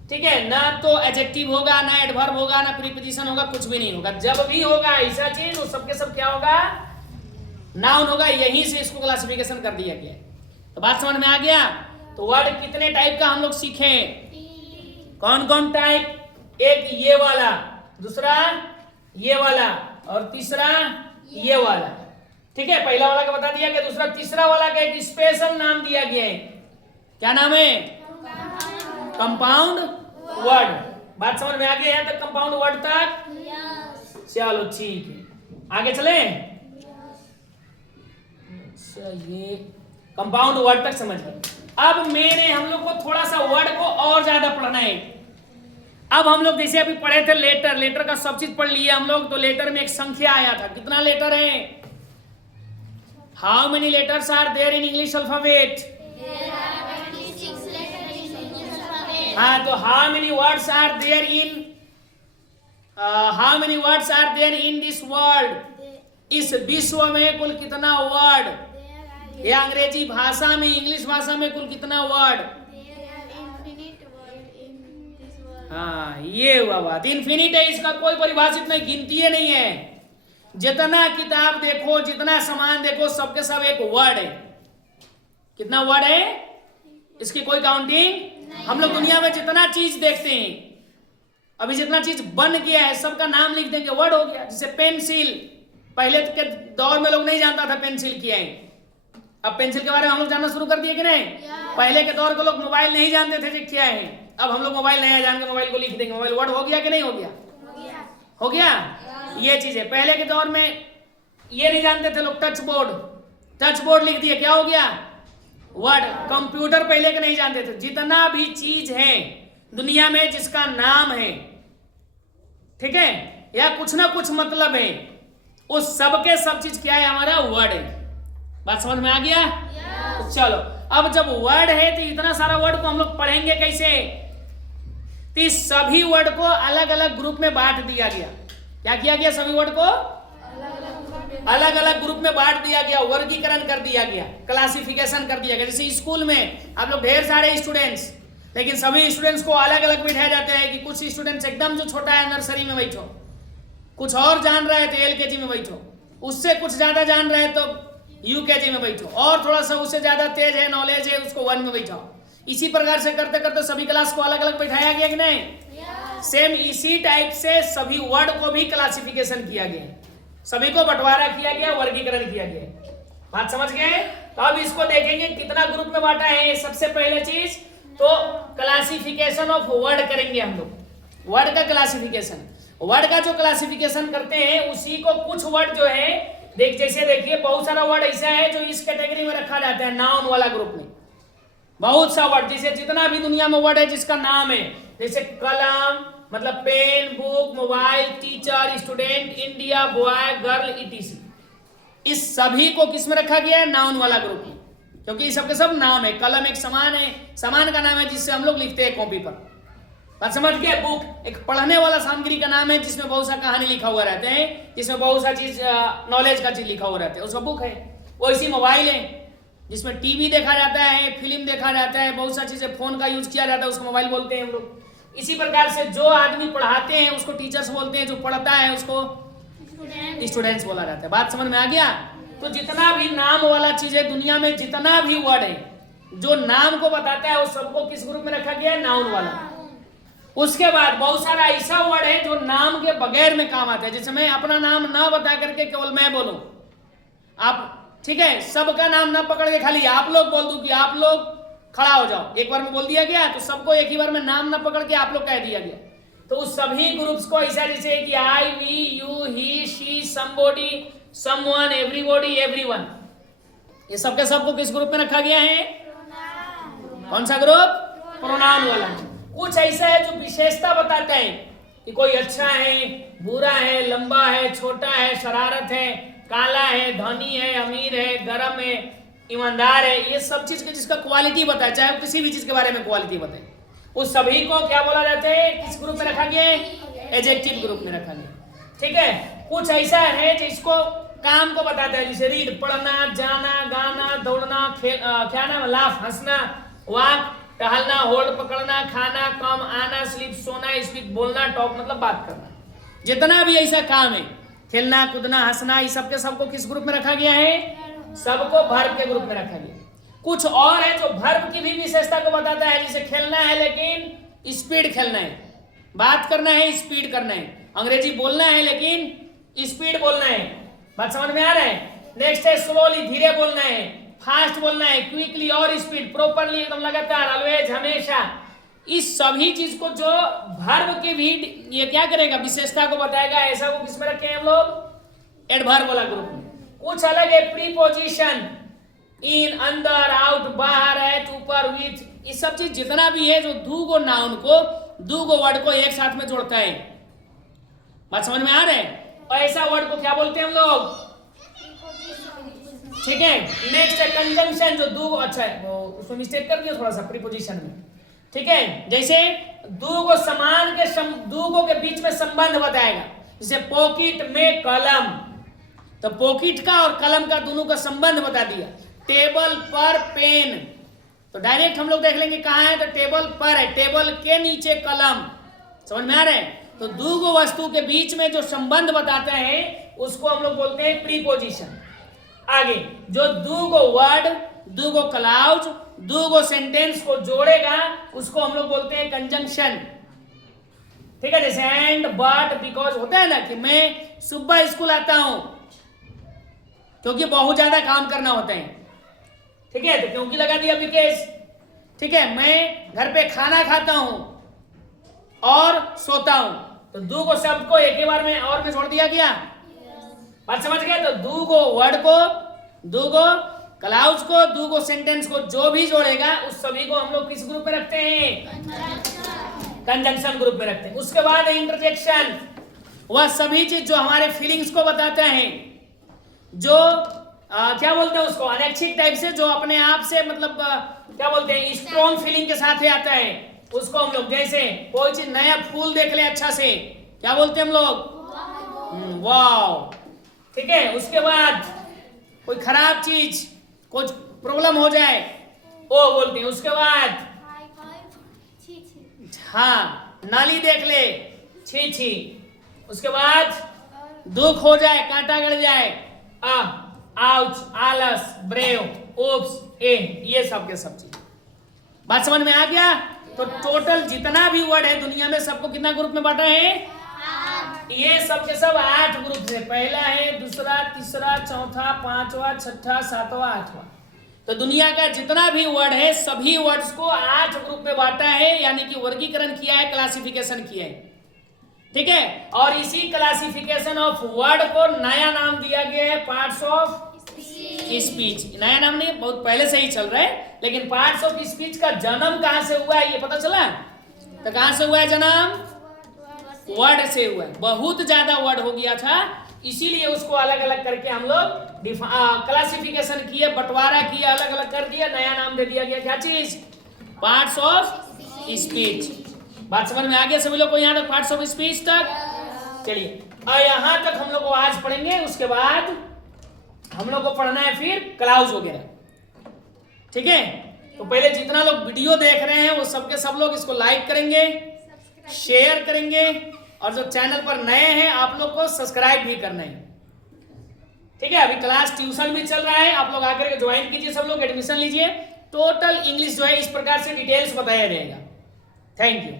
ठीक है, ना तो एडजेक्टिव होगा, ना एडवर्ब होगा, ना प्रीपोजिशन होगा, कुछ भी नहीं होगा। जब भी होगा ऐसा चीज, उस सबके सब क्या होगा? नाउन होगा। यहीं से इसको क्लासिफिकेशन कर दिया गया। तो बात समझ में आ गया? तो वर्ड कितने टाइप का हम लोग सीखे? कौन कौन टाइप? एक ये वाला, दूसरा ये वाला, और तीसरा ये वाला। ठीक है, पहला वाला का बता दिया गया, दूसरा तीसरा वाला का एक स्पेशल नाम दिया गया है। क्या नाम है? Compound word. बात समझ में आ गई? यहां तक कंपाउंड वर्ड तक? चलो ठीक है, आगे चले। अच्छा, ये कंपाउंड वर्ड तक समझ गए। अब मैंने हम लोग को थोड़ा सा वर्ड को और ज्यादा पढ़ना है। अब हम लोग जैसे अभी पढ़े थे लेटर, लेटर का सब चीज पढ़ लिया हम लोग। तो लेटर में एक संख्या आया था, कितना लेटर है? How many letters are there in English alphabet? हाँ, तो how many words are there in, how many words are there in this world? इस विश्व में कुल कितना वर्ड? या अंग्रेजी भाषा में, इंग्लिश भाषा में कुल कितना वर्ड? हाँ, ये हुआ बात। इन्फिनिट है, इसका कोई परिभाषित नहीं, गिनती है नहीं है। जितना किताब देखो, जितना सामान देखो, सबके सब एक वर्ड है। कितना वर्ड है? इसकी कोई काउंटिंग। हम लोग दुनिया में जितना चीज देखते हैं, अभी जितना चीज बन गया है, सबका नाम लिख देंगे, वर्ड हो गया। जैसे पेंसिल, पहले के दौर में लोग नहीं जानता था पेंसिल क्या है। अब पेंसिल के बारे में हम लोग जानना शुरू कर दिए कि नहीं? पहले के दौर के लोग मोबाइल नहीं जानते थे क्या है। अब हम लोग मोबाइल नया जान के मोबाइल को लिख देंगे। मोबाइल वर्ड हो गया कि नहीं हो गया? हो गया। ये चीज है। पहले के दौर में ये नहीं जानते थे लोग, टच बोर्ड, टच बोर्ड लिख दिए, क्या हो गया? वर्ड। कंप्यूटर पहले के नहीं जानते थे। जितना भी चीज है दुनिया में जिसका नाम है, ठीक है, या कुछ ना कुछ मतलब है, उस सबके सब चीज क्या है? हमारा वर्ड है। बात समझ में आ गया? तो चलो, अब जब वर्ड है तो इतना सारा वर्ड को हम लोग पढ़ेंगे कैसे? तो इस सभी वर्ड को अलग अलग ग्रुप में बांट दिया गया। क्या किया गया? सभी वर्ड को अलग अलग ग्रुप में बांट दिया गया, वर्गीकरण कर दिया गया, क्लासिफिकेशन कर दिया गया। जैसे स्कूल में आप लोग ढेर सारे स्टूडेंट्स, लेकिन सभी स्टूडेंट्स को अलग अलग बिठाया जाता है कि कुछ स्टूडेंट्स एकदम जो छोटा है नर्सरी में बैठो, कुछ और जान रहा है तो एलकेजी में बैठो, उससे कुछ ज्यादा जान रहा है तो यूकेजी में बैठो, और थोड़ा सा उससे ज्यादा तेज है, नॉलेज है, उसको 1 में बैठाओ। इसी प्रकार से करते करते सभी क्लास को अलग अलग बैठाया गया कि नहीं? सेम इसी टाइप से सभी वर्ड को भी क्लासिफिकेशन किया गया है, सभी को बंटवारा किया गया, वर्गीकरण किया गया। बात समझ गए? तो अब इसको देखेंगे कितना ग्रुप में बांटा है। सबसे पहले चीज तो क्लासिफिकेशन ऑफ वर्ड करेंगे हम लोग, वर्ड का क्लासिफिकेशन। वर्ड का जो क्लासिफिकेशन करते हैं उसी को कुछ वर्ड जो है जैसे देखिए बहुत सारा वर्ड ऐसा है जो इस कैटेगरी में रखा जाता है, नाउन वाला ग्रुप में। बहुत सा वर्ड, जैसे जितना भी दुनिया में वर्ड है जिसका नाम है, जैसे कलम मतलब pen, book, mobile, teacher, student, India, boy, girl, etc, इस सभी को किस में रखा गया है? नाउन वाला ग्रुप में, क्योंकि ये सबके सब नाम है। कलम एक सामान है, सामान का नाम है जिससे हम लोग लिखते हैं कॉपी पर। बात समझ गए? बुक एक पढ़ने वाला सामग्री का नाम है जिसमें बहुत सा कहानी लिखा हुआ रहते हैं, जिसमें बहुत सा चीज नॉलेज का चीज लिखा हुआ रहता है, उसका बुक है। वैसी मोबाइल है जिसमें टीवी देखा जाता है, फिल्म देखा जाता है, बहुत सा चीजें फोन का यूज किया जाता है, उसको मोबाइल बोलते हैं हम लोग। इसी प्रकार से जो आदमी पढ़ाते हैं उसको टीचर्स बोलते हैं, जो पढ़ता है उसको स्टूडेंट्स बोला जाता है। बात समझ में आ गया? तो जितना भी नाम वाला चीज है दुनिया में, जितना भी वर्ड है जो नाम को बताता है, वो सबको किस ग्रुप में रखा गया है? नाउन वाला। उसके बाद बहुत सारा ऐसा वर्ड है जो नाम के बगैर में काम आता है, जैसे मैं अपना नाम ना बता करके केवल मैं बोलूं, आप ठीक है, सबका नाम ना पकड़ के खाली आप लोग बोल दूं कि आप लोग खड़ा हो जाओ, एक बार में बोल दिया गया तो सबको एक ही बार में नाम ना पकड़ के आप लोग कह दिया गया। तो उस सभी ग्रुप्स को ऐसा जैसे कि I, we, you, he, she, somebody, someone, everybody, everyone, ये सबके सबको किस ग्रुप में रखा गया है? कौन सा ग्रुप? प्रोनाउन वाला। कुछ ऐसा है जो विशेषता बताता है कि कोई अच्छा है, बुरा है, लंबा है, छोटा है, शरारत है, काला है, धनी है, अमीर है, गरम है, ईमानदार है, ये सब चीज के जिसका क्वालिटी बताए, चाहे वो किसी भी चीज के बारे में क्वालिटी बताए, उस सभी को क्या बोला जाता है? किस ग्रुप में रखा गया है? एडजेक्टिव ग्रुप में रखा गया। ठीक है। कुछ ऐसा है जिसको काम को बताता है, जैसे रीड पढ़ना, जाना, गाना, दौड़ना, खेलना, लाफ हंसना, वॉक टहलना, होल्ड पकड़ना, खाना, कम आना, स्लीप सोना, स्पीक बोलना, टॉक मतलब बात करना, जितना भी ऐसा काम है, खेलना, कूदना, हंसना, ये सबके सबको किस ग्रुप में रखा गया है? सबको वर्ब के ग्रुप में रखा गया। कुछ और है जो वर्ब की भी विशेषता को बताता है, जैसे खेलना है लेकिन स्पीड खेलना है, बात करना है स्पीड करना है, अंग्रेजी बोलना है लेकिन स्पीड बोलना है। बात समझ में आ रहा है? नेक्स्ट है स्लोली, धीरे बोलना है, फास्ट बोलना है, क्विकली और स्पीड, प्रॉपरली एकदम लगातार, ऑलवेज हमेशा। इस सभी चीज को जो वर्ब के भी ये क्या करेगा? विशेषता को बताएगा। ऐसा को किस में रखे हैं हम लोग? एडवर्ब वाला ग्रुप में। कुछ अलग है प्रीपोजिशन, इन, अंदर, आउट, बाहर, एट, ऊपर, विथ, ये सब चीज जितना भी है जो दो गो नाउन को, दो गो वर्ड को एक साथ में जोड़ता है। बात समझ में आ रहा है? और ऐसा वर्ड को क्या बोलते हैं हम लोग? ठीक है। नेक्स्ट है कंजंक्शन, जो दो, अच्छा है वो उसमें मिस्टेक कर दिया थोड़ा सा प्रीपोजिशन में। ठीक है, जैसे दो गो समान के दो गो के बीच में संबंध बताएगा, जैसे पॉकेट में कलम, तो पॉकेट का और कलम का दोनों का संबंध बता दिया। टेबल पर पेन, तो डायरेक्ट हम लोग देख लेंगे कहाँ है, तो टेबल पर है, टेबल के नीचे कलम। समझ में आ रहा है? तो दो गो वस्तु के बीच में जो संबंध बताते हैं उसको हम लोग बोलते हैं प्रीपोजिशन। आगे जो दो गो वर्ड, दो गो क्लाउज, दो गो सेंटेंस को जोड़ेगा उसको हम लोग बोलते हैं कंजंक्शन। ठीक है, जैसे एंड, बट, बिकॉज होता है ना कि मैं सुबह स्कूल आता हूं क्योंकि बहुत ज्यादा काम करना होता है। ठीक है, तो क्योंकि लगा दिया बिकॉज। ठीक है, मैं घर पे खाना खाता हूं और सोता हूं, तो दो गो शब्द को एक ही बार में और में जोड़ दिया गया। बात समझ गए? तो दो गो वर्ड को, दो गो क्लाउज को, दो गो सेंटेंस को जो भी जोड़ेगा उस सभी को हम लोग किस ग्रुप में रखते हैं? कंजंक्शन ग्रुप में रखते हैं। उसके बाद इंटरजेक्शन, वह सभी चीज जो हमारे फीलिंग्स को बताते हैं, जो क्या बोलते हैं उसको, अनैच्छिक टाइप से, जो अपने आप से मतलब क्या बोलते हैं, स्ट्रॉन्ग फीलिंग के साथ ही आता है, उसको हम लोग, जैसे कोई चीज नया फूल देख ले अच्छा से, क्या बोलते हैं हम लोग? वाव। ठीक है, उसके बाद कोई खराब चीज, कुछ प्रॉब्लम हो जाए वो बोलते हैं। उसके बाद हाँ, नाली देख ले, छी छी। उसके बाद दुख हो जाए, कांटा गड़ जाए, आउच, आलस, ब्रेव, ओप्स, ये सब के सब चीज। बात समझ में आ गया? तो टोटल जितना भी वर्ड है दुनिया में सबको कितना ग्रुप में बांटा है? ये सब के सब 8 ग्रुप है। पहला है, दूसरा, तीसरा, चौथा, पांचवा, छठा, सातवां, आठवां। तो दुनिया का जितना भी वर्ड है सभी वर्ड्स को 8 ग्रुप में बांटा है, यानी कि वर्गीकरण किया है, क्लासिफिकेशन किया है। ठीक है, और इसी क्लासिफिकेशन ऑफ वर्ड को नया नाम दिया गया है पार्ट्स ऑफ स्पीच। नया नाम नहीं, बहुत पहले से ही चल रहा है, लेकिन पार्ट्स ऑफ स्पीच का जन्म कहां से हुआ है ये पता चला? तो कहां से हुआ है जन्म? वर्ड से हुआ है। बहुत ज्यादा वर्ड हो गया था, इसीलिए उसको अलग अलग करके हम लोग क्लासिफिकेशन किए, बंटवारा किया, अलग अलग कर दिया, नया नाम दे दिया गया। क्या चीज? Parts of speech. बात समझ में आ गया सभी लोग को? यहाँ तक पार्ट्स ऑफ स्पीच तक। चलिए, और यहाँ तक हम लोग को आज पढ़ेंगे, उसके बाद हम लोग को पढ़ना है फिर क्लाउज वगैरह। ठीक है, तो पहले जितना लोग वीडियो देख रहे हैं वो सबके सब लोग इसको लाइक करेंगे, शेयर करेंगे, और जो चैनल पर नए हैं आप लोग को सब्सक्राइब भी करना है। ठीक है, अभी क्लास ट्यूशन भी चल रहा है, आप लोग आकर के ज्वाइन कीजिए, सब लोग एडमिशन लीजिए। टोटल इंग्लिश जो है इस प्रकार से डिटेल्स बताया जाएगा। Thank you.